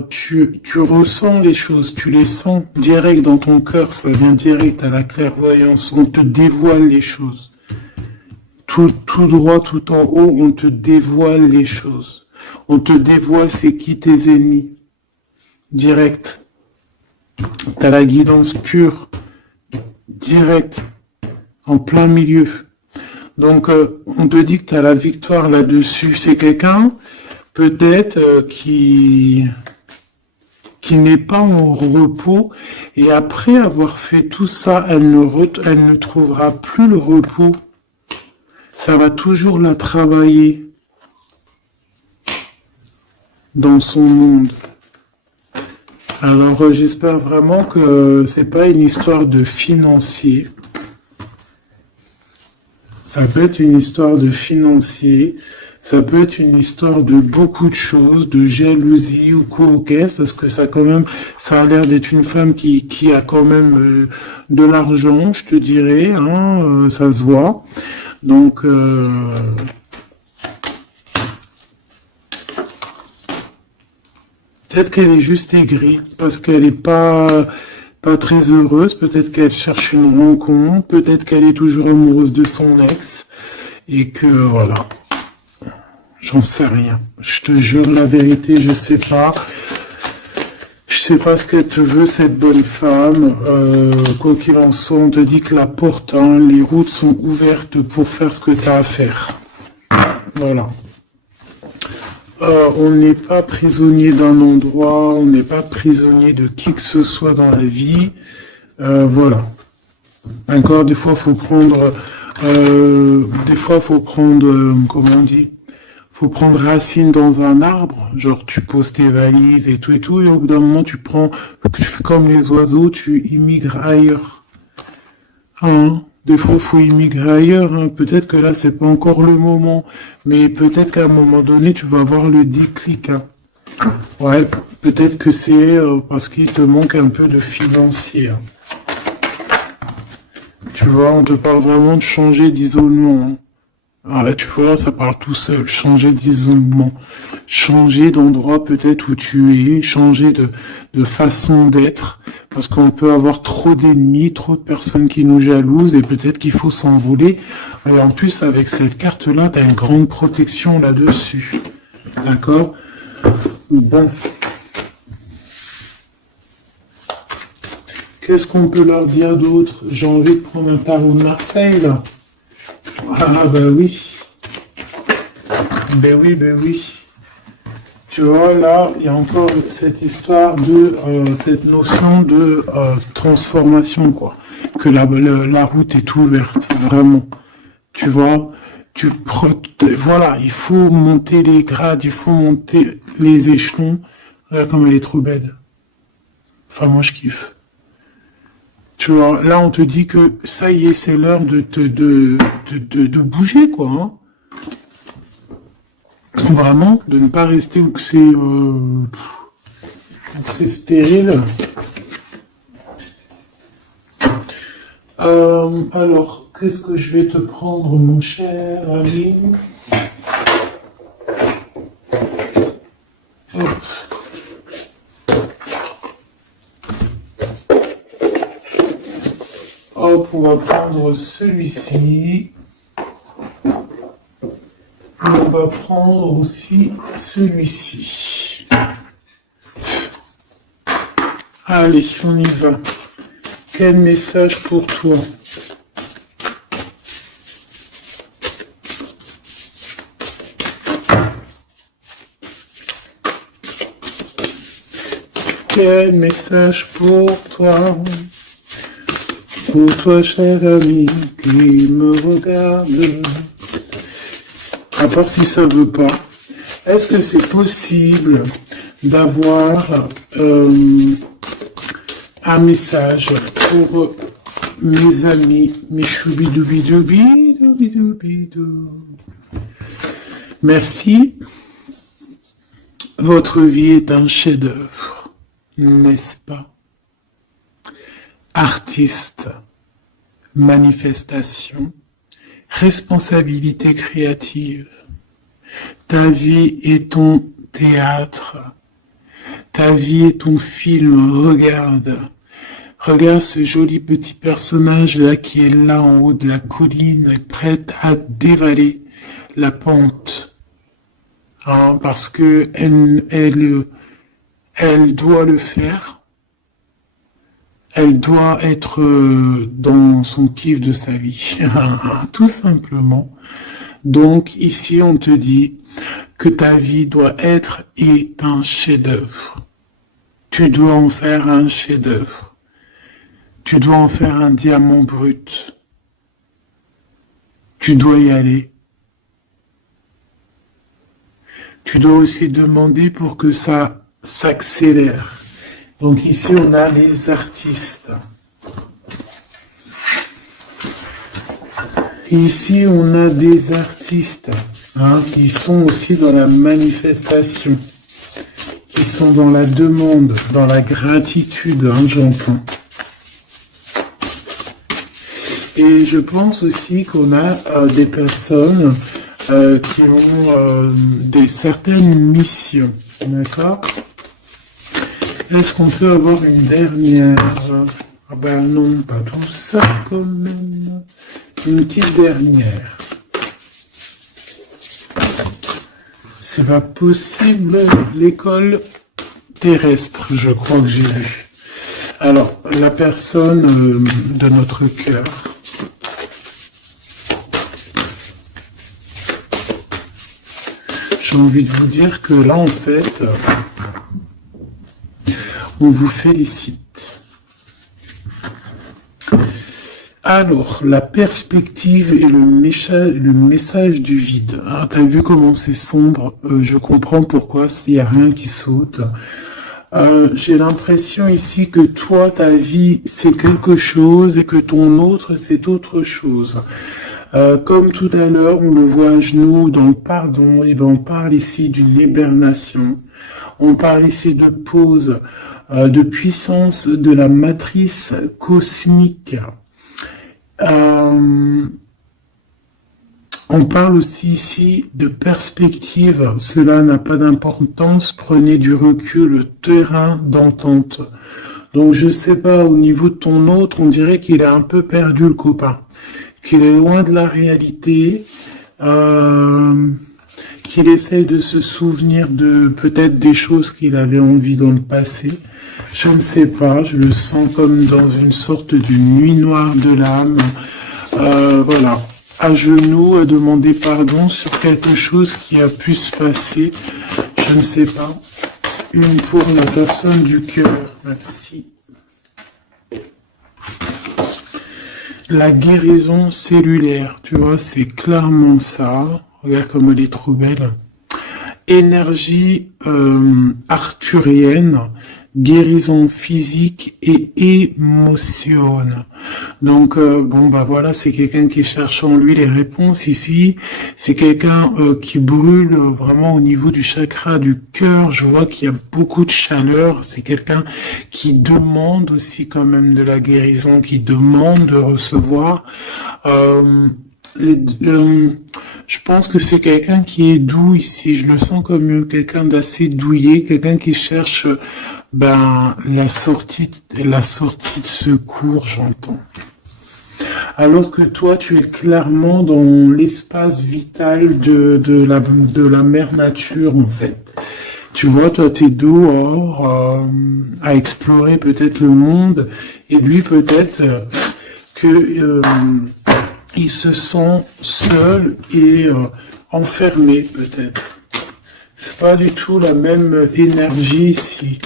tu ressens les choses, tu les sens direct dans ton cœur, ça vient direct à la clairvoyance, on te dévoile les choses. Tout droit, tout en haut, on te dévoile les choses. On te dévoile c'est qui tes ennemis. Direct. T'as la guidance pure. Direct. En plein milieu. Donc, on te dit que tu as la victoire là-dessus. C'est quelqu'un, peut-être, qui n'est pas en repos. Et après avoir fait tout ça, elle ne trouvera plus le repos. Ça va toujours la travailler dans son monde. Alors, j'espère vraiment que c'est pas une histoire de financier. Ça peut être une histoire de financier, ça peut être une histoire de beaucoup de choses, de jalousie ou quoi au caisse, parce que ça a l'air d'être une femme qui a quand même de l'argent, je te dirais, hein, ça se voit. Donc, peut-être qu'elle est juste aigrie, parce qu'elle n'est pas très heureuse, peut-être qu'elle cherche une rencontre, peut-être qu'elle est toujours amoureuse de son ex, et que voilà, j'en sais rien. Je te jure la vérité, je sais pas. sais pas ce qu'elle te veut, cette bonne femme. Quoi qu'il en soit, on te dit que la porte, hein, les routes sont ouvertes pour faire ce que tu as à faire. Voilà. On n'est pas prisonnier d'un endroit, on n'est pas prisonnier de qui que ce soit dans la vie. Voilà. Encore, des fois, faut prendre, comment on dit, faut prendre racine dans un arbre. Genre, tu poses tes valises et tout, et au bout d'un moment, tu fais comme les oiseaux, tu immigres ailleurs. Hein? Des fois, faut immigrer ailleurs. Hein. Peut-être que là, c'est pas encore le moment, mais peut-être qu'à un moment donné, tu vas avoir le déclic. Hein. Ouais, peut-être que c'est parce qu'il te manque un peu de financier. Hein. Tu vois, on te parle vraiment de changer d'isolement. Hein. Ah là, tu vois, ça parle tout seul. Changer d'isolement. Changer d'endroit peut-être où tu es. Changer de façon d'être. Parce qu'on peut avoir trop d'ennemis, trop de personnes qui nous jalousent et peut-être qu'il faut s'envoler. Et en plus, avec cette carte-là, tu as une grande protection là-dessus. D'accord? Bon. Qu'est-ce qu'on peut leur dire d'autre? J'ai envie de prendre un tarot de Marseille, là. Ah, bah oui. Ben oui, ben oui. Tu vois, là, il y a encore cette histoire de, cette notion de transformation, quoi. Que la route est ouverte, vraiment. Tu vois, voilà, il faut monter les grades, il faut monter les échelons. Regarde comme elle est trop belle. Enfin, moi, je kiffe. Tu vois, là, on te dit que ça y est, c'est l'heure de bouger, quoi. Hein. Vraiment, de ne pas rester où c'est stérile. Alors, qu'est-ce que je vais te prendre, mon cher ami? Hop. Hop, on va prendre celui-ci. On va prendre aussi celui-ci. Allez, on y va. Quel message pour toi? Quel message pour toi? Pour toi, cher ami, qui me regarde. À part si ça veut pas. Est-ce que c'est possible d'avoir un message pour mes amis, mes choubidoubidoubidoubidoubidoubidou. Merci. Votre vie est un chef-d'œuvre, n'est-ce pas? Artiste, manifestation, responsabilité créative. Ta vie est ton théâtre. Ta vie est ton film. Regarde. Regarde ce joli petit personnage là qui est là en haut de la colline, prête à dévaler la pente. Hein, parce que elle doit le faire. Elle doit être dans son kiff de sa vie. Tout simplement. Donc ici on te dit que ta vie doit être un chef-d'œuvre. Tu dois en faire un chef-d'œuvre. Tu dois en faire un diamant brut. Tu dois y aller. Tu dois aussi demander pour que ça s'accélère. Donc ici on a les artistes. Ici on a des artistes qui sont aussi dans la manifestation, qui sont dans la demande, dans la gratitude, j'entends. Et je pense aussi qu'on a des personnes qui ont certaines missions, d'accord? Est-ce qu'on peut avoir une dernière? Ah ben non, pas tout ça quand même. Une petite dernière. C'est pas possible, l'école terrestre. 4, je crois que j'ai vu. Alors, la personne de notre cœur. J'ai envie de vous dire que là, en fait, on vous félicite. Alors, la perspective et le message du vide. Ah, t'as vu comment c'est sombre, je comprends pourquoi s'il n'y a rien qui saute. J'ai l'impression ici que toi, ta vie, c'est quelque chose et que ton autre, c'est autre chose. Comme tout à l'heure, on le voit à genoux dans le pardon, et ben on parle ici d'une hibernation. On parle ici de pause, de puissance de la matrice cosmique. On parle aussi ici de perspective, cela n'a pas d'importance, prenez du recul, le terrain d'entente. Donc je sais pas, au niveau de ton autre, on dirait qu'il est un peu perdu le copain, qu'il est loin de la réalité, qu'il essaye de se souvenir de peut-être des choses qu'il avait envie dans le passé. Je ne sais pas, je le sens comme dans une sorte de nuit noire de l'âme. Voilà, à genoux, à demander pardon sur quelque chose qui a pu se passer. Je ne sais pas. Une pour la personne du cœur. Merci. La guérison cellulaire, tu vois, c'est clairement ça. Regarde comme elle est trop belle. Énergie arthurienne, guérison physique et émotion. Donc bon bah voilà, c'est quelqu'un qui cherche en lui les réponses ici. C'est quelqu'un qui brûle vraiment au niveau du chakra du cœur. Je vois qu'il y a beaucoup de chaleur. C'est quelqu'un qui demande aussi quand même de la guérison, qui demande de recevoir. Je pense que c'est quelqu'un qui est doux ici. Je le sens comme quelqu'un d'assez douillet, quelqu'un qui cherche la sortie de secours, j'entends. Alors que toi, tu es clairement dans l'espace vital de la mère nature, en fait. Tu vois, toi, t'es dehors à explorer peut-être le monde, et lui, peut-être que il se sent seul et enfermé, peut-être. C'est pas du tout la même énergie ici.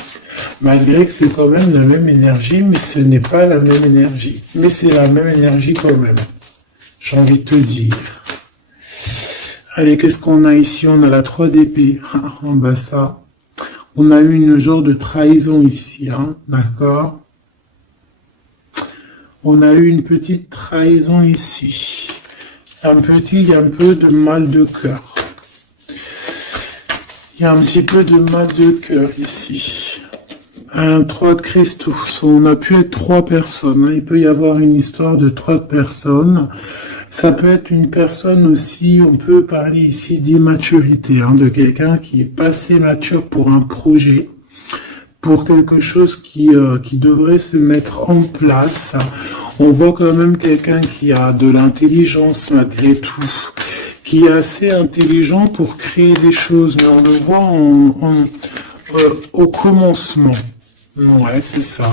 Malgré que c'est quand même la même énergie, mais ce n'est pas la même énergie. Mais c'est la même énergie quand même. J'ai envie de te dire. Allez, qu'est-ce qu'on a ici? On a la 3 d'épée. En bas ça. On a eu une genre de trahison ici, hein, d'accord? On a eu une petite trahison ici. Il y a un peu de mal de cœur. Il y a un petit peu de mal de cœur ici. Un 3 de cristaux. On a pu être 3 personnes. Hein. Il peut y avoir une histoire de 3 personnes. Ça peut être une personne aussi, on peut parler ici d'immaturité, hein, de quelqu'un qui est pas assez mature pour un projet, pour quelque chose qui devrait se mettre en place. On voit quand même quelqu'un qui a de l'intelligence malgré tout, qui est assez intelligent pour créer des choses, mais on le voit au commencement. Ouais, c'est ça,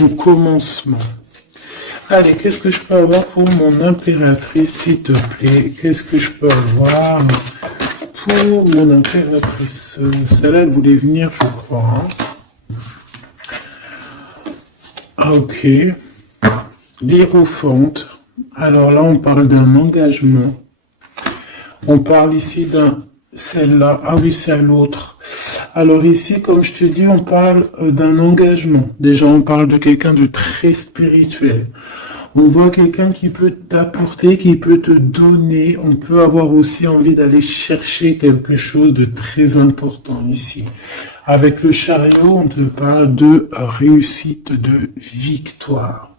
au commencement. Allez, qu'est-ce que je peux avoir pour mon impératrice, s'il te plaît? Qu'est-ce que je peux avoir pour mon impératrice? Celle-là, elle voulait venir, je crois. Hein. Ah, ok. L'Hiérophante. Alors là, on parle d'un engagement. On parle ici d'un... Celle-là. Ah oui, c'est à l'autre. Alors ici, comme je te dis, on parle d'un engagement. Déjà, on parle de quelqu'un de très spirituel. On voit quelqu'un qui peut t'apporter, qui peut te donner. On peut avoir aussi envie d'aller chercher quelque chose de très important ici. Avec le chariot, on te parle de réussite, de victoire.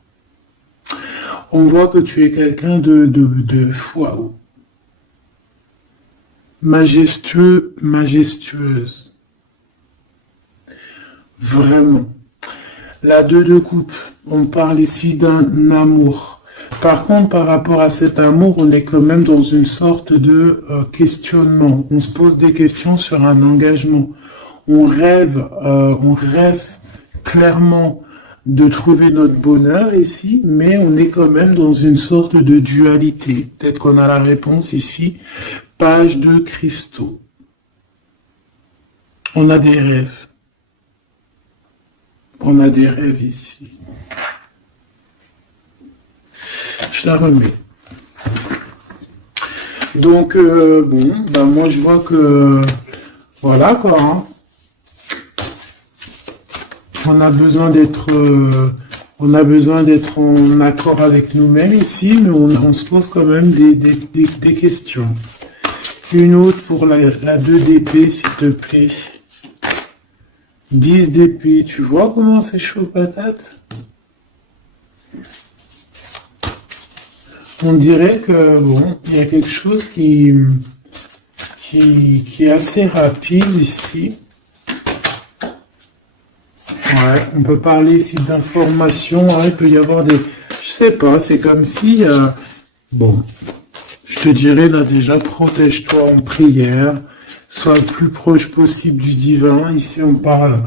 On voit que tu es quelqu'un de waouh. Majestueux, majestueuse. Vraiment. La 2 de coupe, on parle ici d'un amour. Par contre, par rapport à cet amour, on est quand même dans une sorte de questionnement. On se pose des questions sur un engagement. on rêve clairement de trouver notre bonheur ici, mais on est quand même dans une sorte de dualité. Peut-être qu'on a la réponse ici. Page de cristaux. On a des rêves. On a des rêves ici. Je la remets. Donc, bon, ben moi je vois que, voilà quoi, hein. On a besoin d'être en accord avec nous-mêmes ici, mais on se pose quand même des questions. Une autre pour la 2 d'épée, s'il te plaît. 10 d'épée, tu vois comment c'est chaud patate? On dirait que, bon, il y a quelque chose qui est assez rapide ici. Ouais, on peut parler ici d'informations, hein, il peut y avoir des... Je sais pas, c'est comme si... bon, je te dirais là déjà, protège-toi en prière, sois le plus proche possible du divin. Ici, on parle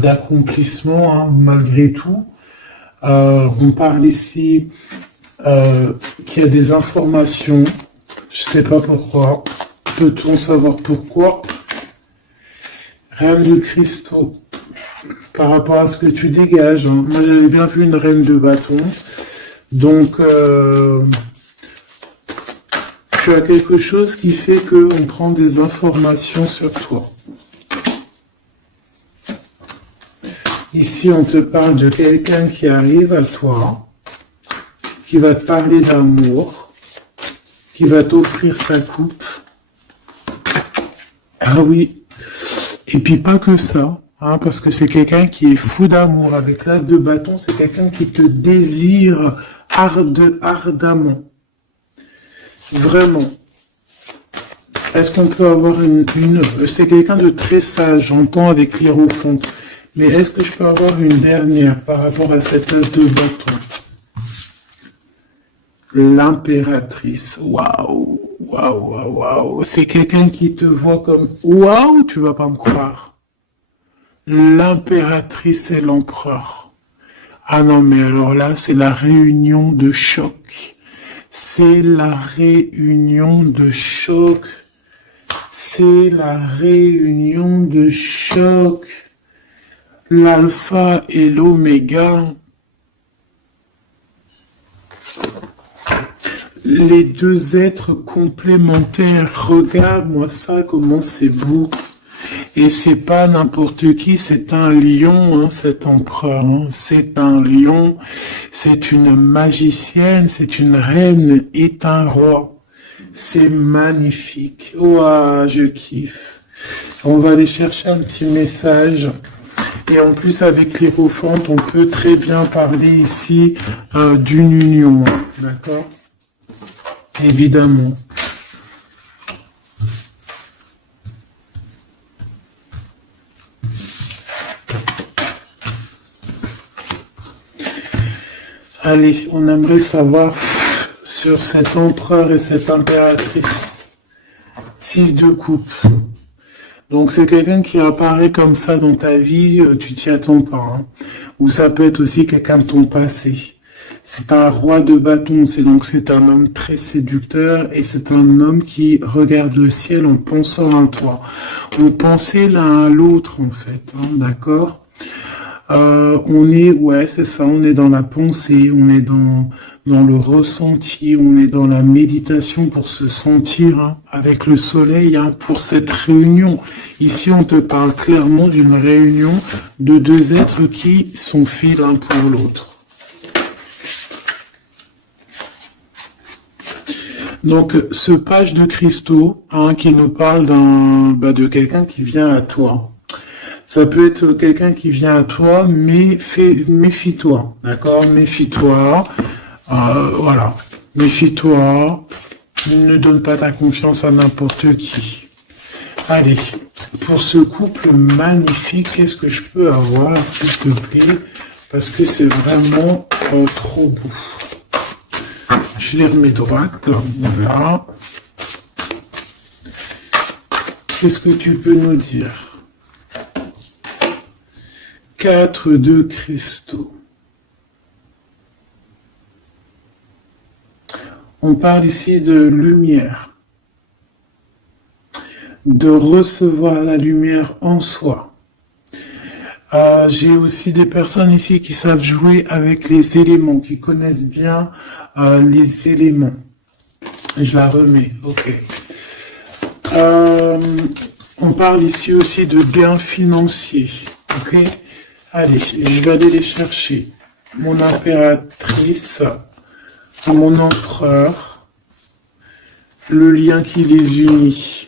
d'accomplissement, hein, malgré tout. On parle ici qu'il y a des informations, je sais pas pourquoi. Peut-on savoir pourquoi? Reine de cristaux. Par rapport à ce que tu dégages. Hein. Moi, j'avais bien vu une reine de bâton. Donc, tu as quelque chose qui fait qu'on prend des informations sur toi. Ici, on te parle de quelqu'un qui arrive à toi, qui va te parler d'amour, qui va t'offrir sa coupe. Ah oui. Et puis pas que ça. Hein, parce que c'est quelqu'un qui est fou d'amour. Avec l'as de bâton, c'est quelqu'un qui te désire ardemment. Vraiment. Est-ce qu'on peut avoir c'est quelqu'un de très sage, j'entends avec l'hiérophante. Mais est-ce que je peux avoir une dernière par rapport à cette as de bâton? L'impératrice. Waouh, waouh, waouh, waouh. C'est quelqu'un qui te voit comme waouh, tu vas pas me croire. L'impératrice et l'empereur. Ah non, mais alors là, c'est la réunion de choc. C'est la réunion de choc. C'est la réunion de choc. L'alpha et l'oméga. Les deux êtres complémentaires. Regarde-moi ça, comment c'est beau. Et c'est pas n'importe qui, c'est un lion, hein, cet empereur. Hein. C'est un lion, c'est une magicienne, c'est une reine et un roi. C'est magnifique. Ouah, je kiffe. On va aller chercher un petit message. Et en plus, avec l'hiérophante, on peut très bien parler ici d'une union. Hein, d'accord? Évidemment. Allez, on aimerait savoir sur cet empereur et cette impératrice. 6 de coupe. Donc c'est quelqu'un qui apparaît comme ça dans ta vie, tu t'y attends pas. Hein. Ou ça peut être aussi quelqu'un de ton passé. C'est un roi de bâton, c'est un homme très séducteur et c'est un homme qui regarde le ciel en pensant à toi. On pensait l'un à l'autre en fait, hein, d'accord? Ouais, c'est ça, on est dans la pensée, on est dans le ressenti, on est dans la méditation pour se sentir hein, avec le soleil hein, pour cette réunion. Ici, on te parle clairement d'une réunion de deux êtres qui sont faits l'un pour l'autre. Donc, ce page de cristaux hein, qui nous parle de quelqu'un qui vient à toi. Ça peut être quelqu'un qui vient à toi, mais méfie-toi, d'accord? Méfie-toi, voilà. Méfie-toi, ne donne pas ta confiance à n'importe qui. Allez, pour ce couple magnifique, qu'est-ce que je peux avoir, s'il te plaît? Parce que c'est vraiment trop beau. Je les remets droite, on verra. Qu'est-ce que tu peux nous dire? 4 de cristaux. On parle ici de lumière, de recevoir la lumière en soi. J'ai aussi des personnes ici qui savent jouer avec les éléments, qui connaissent bien les éléments. Je la remets, ok. On parle ici aussi de gains financiers, ok. Allez, je vais aller les chercher. Mon impératrice, mon empereur, le lien qui les unit.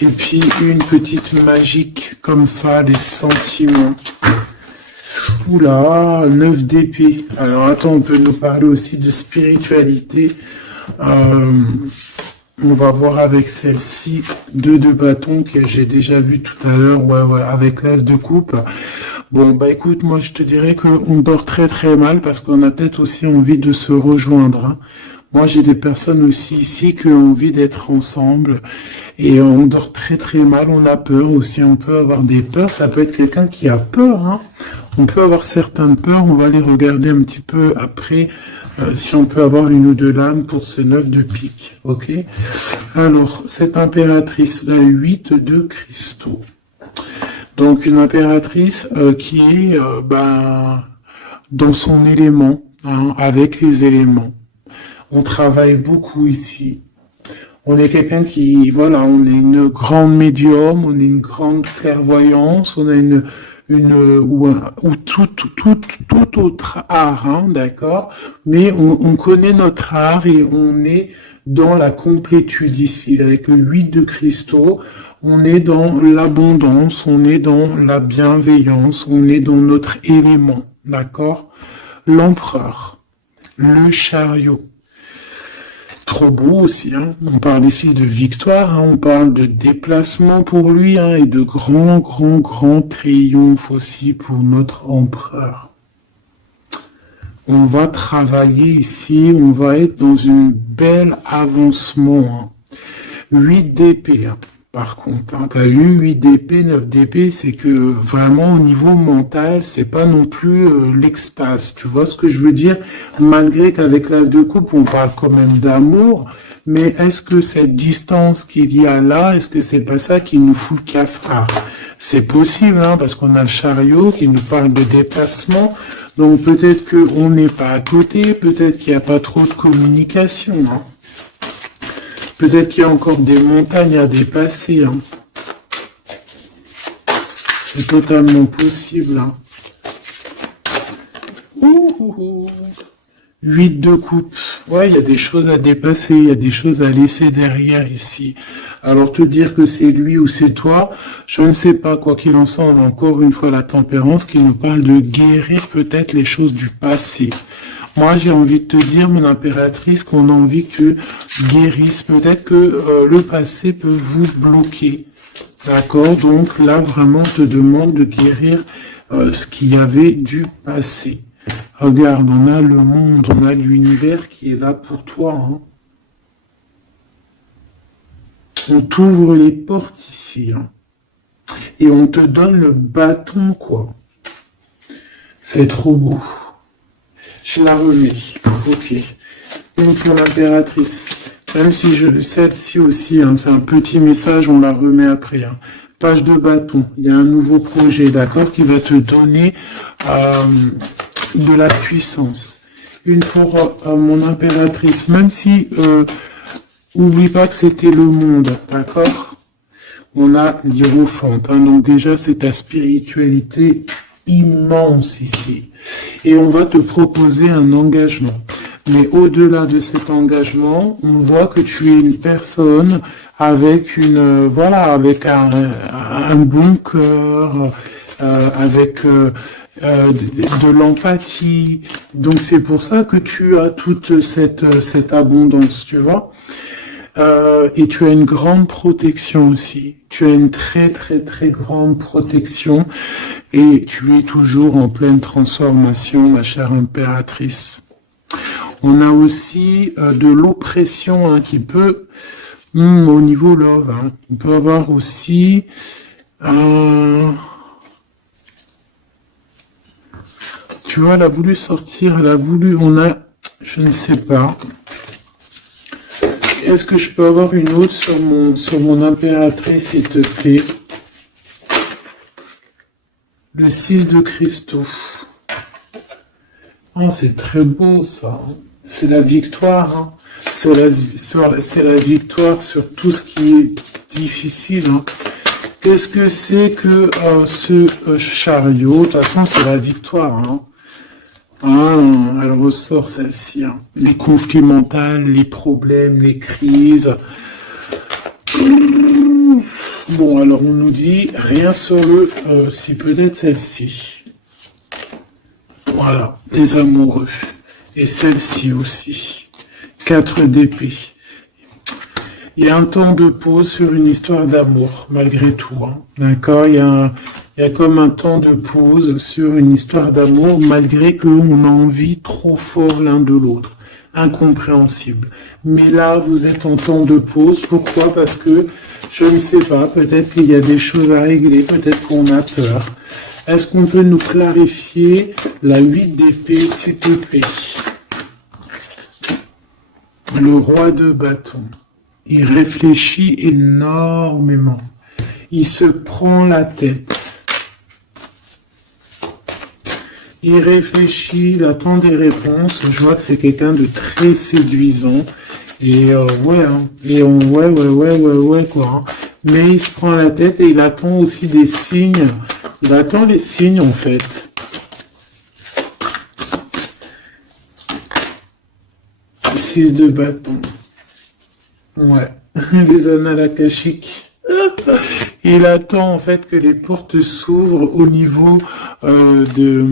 Et puis une petite magique comme ça, les sentiments. Oula, 9 d'épée. Alors attends, on peut nous parler aussi de spiritualité. On va voir avec celle-ci, 2 de bâton que j'ai déjà vu tout à l'heure, ouais, avec l'as de coupe. Bon, bah écoute, moi je te dirais qu'on dort très très mal parce qu'on a peut-être aussi envie de se rejoindre, hein. Moi, j'ai des personnes aussi ici qui ont envie d'être ensemble et on dort très très mal, on a peur aussi, on peut avoir des peurs, ça peut être quelqu'un qui a peur, hein. On peut avoir certaines peurs, on va les regarder un petit peu après, si on peut avoir une ou deux lames pour ce 9 de pique, ok? Alors, cette impératrice, la 8 de cristaux. Donc, une impératrice qui est dans son élément, hein, avec les éléments. On travaille beaucoup ici. On est quelqu'un qui, voilà, on est une grande médium, on est une grande clairvoyance, on a ou tout autre art, hein, d'accord? Mais on connaît notre art et on est dans la complétude ici. Avec le 8 de cristaux, on est dans l'abondance, on est dans la bienveillance, on est dans notre élément, d'accord? L'empereur, le chariot. Trop beau aussi, hein. On parle ici de victoire, hein. On parle de déplacement pour lui, hein, et de grand triomphe aussi pour notre empereur. On va travailler ici, on va être dans une belle avancement, hein. 8 d'épée, hein. Par contre, hein, t'as eu 8 d'épée, 9 d'épée, c'est que vraiment au niveau mental, c'est pas non plus l'extase. Tu vois ce que je veux dire? Malgré qu'avec l'as de coupe, on parle quand même d'amour, mais est-ce que cette distance qu'il y a là, est-ce que c'est pas ça qui nous fout le cafard? C'est possible, hein, parce qu'on a le chariot qui nous parle de déplacement, donc peut-être qu'on n'est pas à côté, peut-être qu'il n'y a pas trop de communication, hein. Peut-être qu'il y a encore des montagnes à dépasser, hein. C'est totalement possible, hein. 8 de coupe. Ouais, il y a des choses à dépasser, il y a des choses à laisser derrière ici. Alors te dire que c'est lui ou c'est toi, je ne sais pas. Quoi qu'il en soit, on a encore une fois la tempérance qui nous parle de guérir peut-être les choses du passé. Moi, j'ai envie de te dire, mon impératrice, qu'on a envie que tu guérisses. Peut-être que le passé peut vous bloquer. D'accord? Donc là, vraiment, on te demande de guérir ce qu'il y avait du passé. Regarde, on a le monde, on a l'univers qui est là pour toi, hein. On t'ouvre les portes ici, hein. Et on te donne le bâton, quoi. C'est trop beau. Je la remets. Ok. Donc pour l'impératrice, même si celle-ci aussi, hein, c'est un petit message, on la remet après, hein. Page de bâton. Il y a un nouveau projet, d'accord, qui va te donner de la puissance. Une pour mon impératrice, même si oublie pas que c'était le monde, d'accord. On a l'Hiérophante, hein, donc déjà c'est ta spiritualité immense ici. Et on va te proposer un engagement. Mais au-delà de cet engagement, on voit que tu es une personne avec avec un bon cœur, avec de l'empathie. Donc c'est pour ça que tu as toute cette abondance, tu vois. Et tu as une grande protection aussi. Tu as une très grande protection et tu es toujours en pleine transformation, ma chère impératrice. On a aussi de l'oppression, hein, qui peut, au niveau love, hein, on peut avoir aussi Tu vois, elle a voulu sortir, elle a voulu, je ne sais pas. Est-ce que je peux avoir une autre sur mon impératrice, s'il te plaît? Le 6 de cristaux. Oh, c'est très beau, ça. C'est la victoire, hein. C'est la victoire sur tout ce qui est difficile, hein. Qu'est-ce que c'est que ce chariot? De toute façon, c'est la victoire, hein. Ah, elle ressort celle-ci, hein. Les conflits mentaux, les problèmes, les crises. Bon, alors on nous dit rien sur le... si peut-être celle-ci. Voilà, les amoureux. Et celle-ci aussi. 4 d'épée. Il y a un temps de pause sur une histoire d'amour, malgré tout, hein. D'accord, il y a comme un temps de pause sur une histoire d'amour, malgré qu'on a envie trop fort l'un de l'autre. Incompréhensible. Mais là, vous êtes en temps de pause. Pourquoi? Parce que, je ne sais pas, peut-être qu'il y a des choses à régler, peut-être qu'on a peur. Est-ce qu'on peut nous clarifier la 8 d'épée, s'il te plaît? Le roi de bâton. Il réfléchit énormément. Il se prend la tête. Il réfléchit, il attend des réponses. Je vois que c'est quelqu'un de très séduisant. Et ouais, hein. Et ouais, quoi. Hein. Mais il se prend la tête et il attend aussi des signes. Il attend les signes, en fait. Six de bâton. Ouais. Les annales akashiques. Il attend en fait que les portes s'ouvrent au niveau de...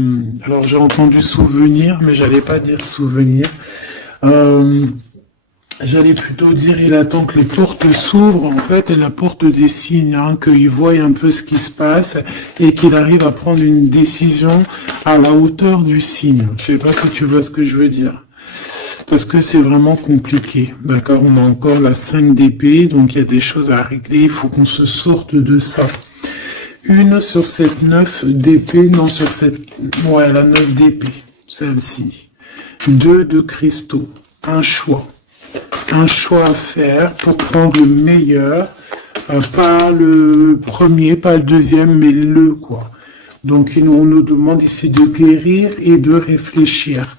Alors j'ai entendu souvenir, mais j'allais pas dire souvenir. J'allais plutôt dire il attend que les portes s'ouvrent en fait et la porte des signes, hein, qu'il voie un peu ce qui se passe et qu'il arrive à prendre une décision à la hauteur du signe. Je sais pas si tu vois ce que je veux dire. Parce que c'est vraiment compliqué, d'accord? On a encore la 5 d'épée, donc il y a des choses à régler, il faut qu'on se sorte de ça. Une sur cette 9 d'épée, non sur cette... Ouais, la 9 d'épée, celle-ci. 2 de cristaux, un choix. Un choix à faire pour prendre le meilleur, pas le premier, pas le deuxième, mais le quoi. Donc on nous demande ici de guérir et de réfléchir.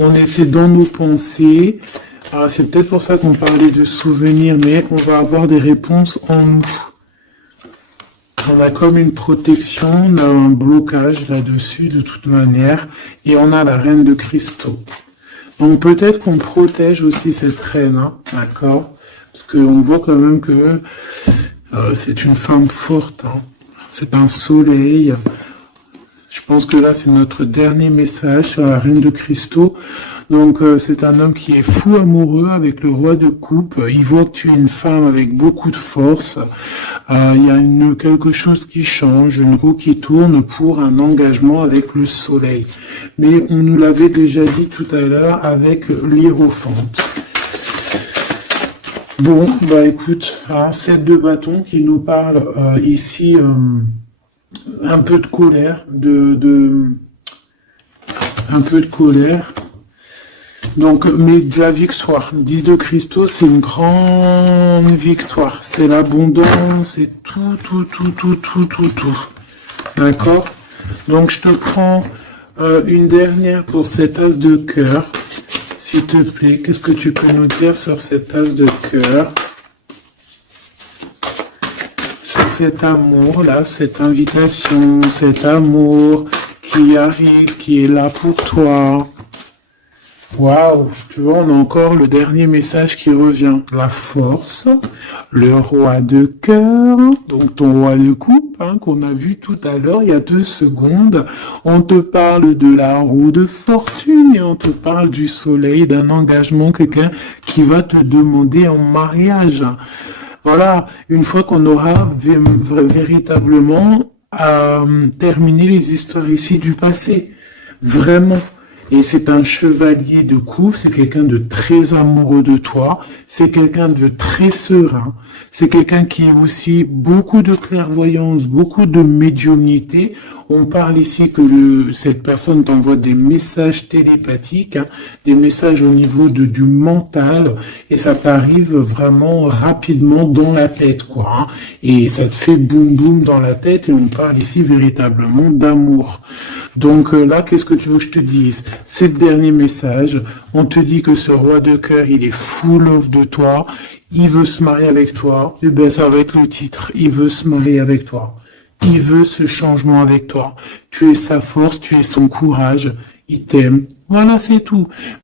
On essaie dans nos pensées, c'est peut-être pour ça qu'on parlait de souvenirs, mais on va avoir des réponses en nous. On a comme une protection, on a un blocage là-dessus de toute manière, et on a la reine de cristaux. Donc peut-être qu'on protège aussi cette reine, hein, d'accord? Parce qu'on voit quand même que c'est une femme forte, hein. C'est un soleil. Je pense que là, c'est notre dernier message sur la reine de cristaux. Donc, c'est un homme qui est fou amoureux avec le roi de coupe. Il voit que tu es une femme avec beaucoup de force. Il y a quelque chose qui change, une roue qui tourne pour un engagement avec le soleil. Mais on nous l'avait déjà dit tout à l'heure avec l'hiérophante. Bon, bah écoute, 7 de bâton qui nous parle ici... un peu de colère, un peu de colère. Donc, mais de la victoire. 10 de cristaux, c'est une grande victoire. C'est l'abondance, c'est tout. D'accord? Donc, je te prends une dernière pour cet as de cœur. S'il te plaît, qu'est-ce que tu peux nous dire sur cet as de cœur? Cet amour-là, cette invitation, cet amour qui arrive, qui est là pour toi. Waouh, tu vois, on a encore le dernier message qui revient. La force, le roi de cœur, donc ton roi de coupe, hein, qu'on a vu tout à l'heure, il y a 2 secondes. On te parle de la roue de fortune et on te parle du soleil, d'un engagement, quelqu'un qui va te demander en mariage. Voilà, une fois qu'on aura véritablement terminé les histoires ici du passé. Vraiment. Et c'est un chevalier de coupe, c'est quelqu'un de très amoureux de toi, c'est quelqu'un de très serein, c'est quelqu'un qui a aussi beaucoup de clairvoyance, beaucoup de médiumnité. On parle ici que cette personne t'envoie des messages télépathiques, hein, des messages au niveau du mental, et ça t'arrive vraiment rapidement dans la tête, quoi. Hein, et ça te fait boum boum dans la tête, et on parle ici véritablement d'amour. Donc là, qu'est-ce que tu veux que je te dise? C'est le dernier message. On te dit que ce roi de cœur, il est full of de toi. Il veut se marier avec toi. Et bien, ça va être le titre. Il veut se marier avec toi. Il veut ce changement avec toi. Tu es sa force, tu es son courage. Il t'aime. Voilà, c'est tout.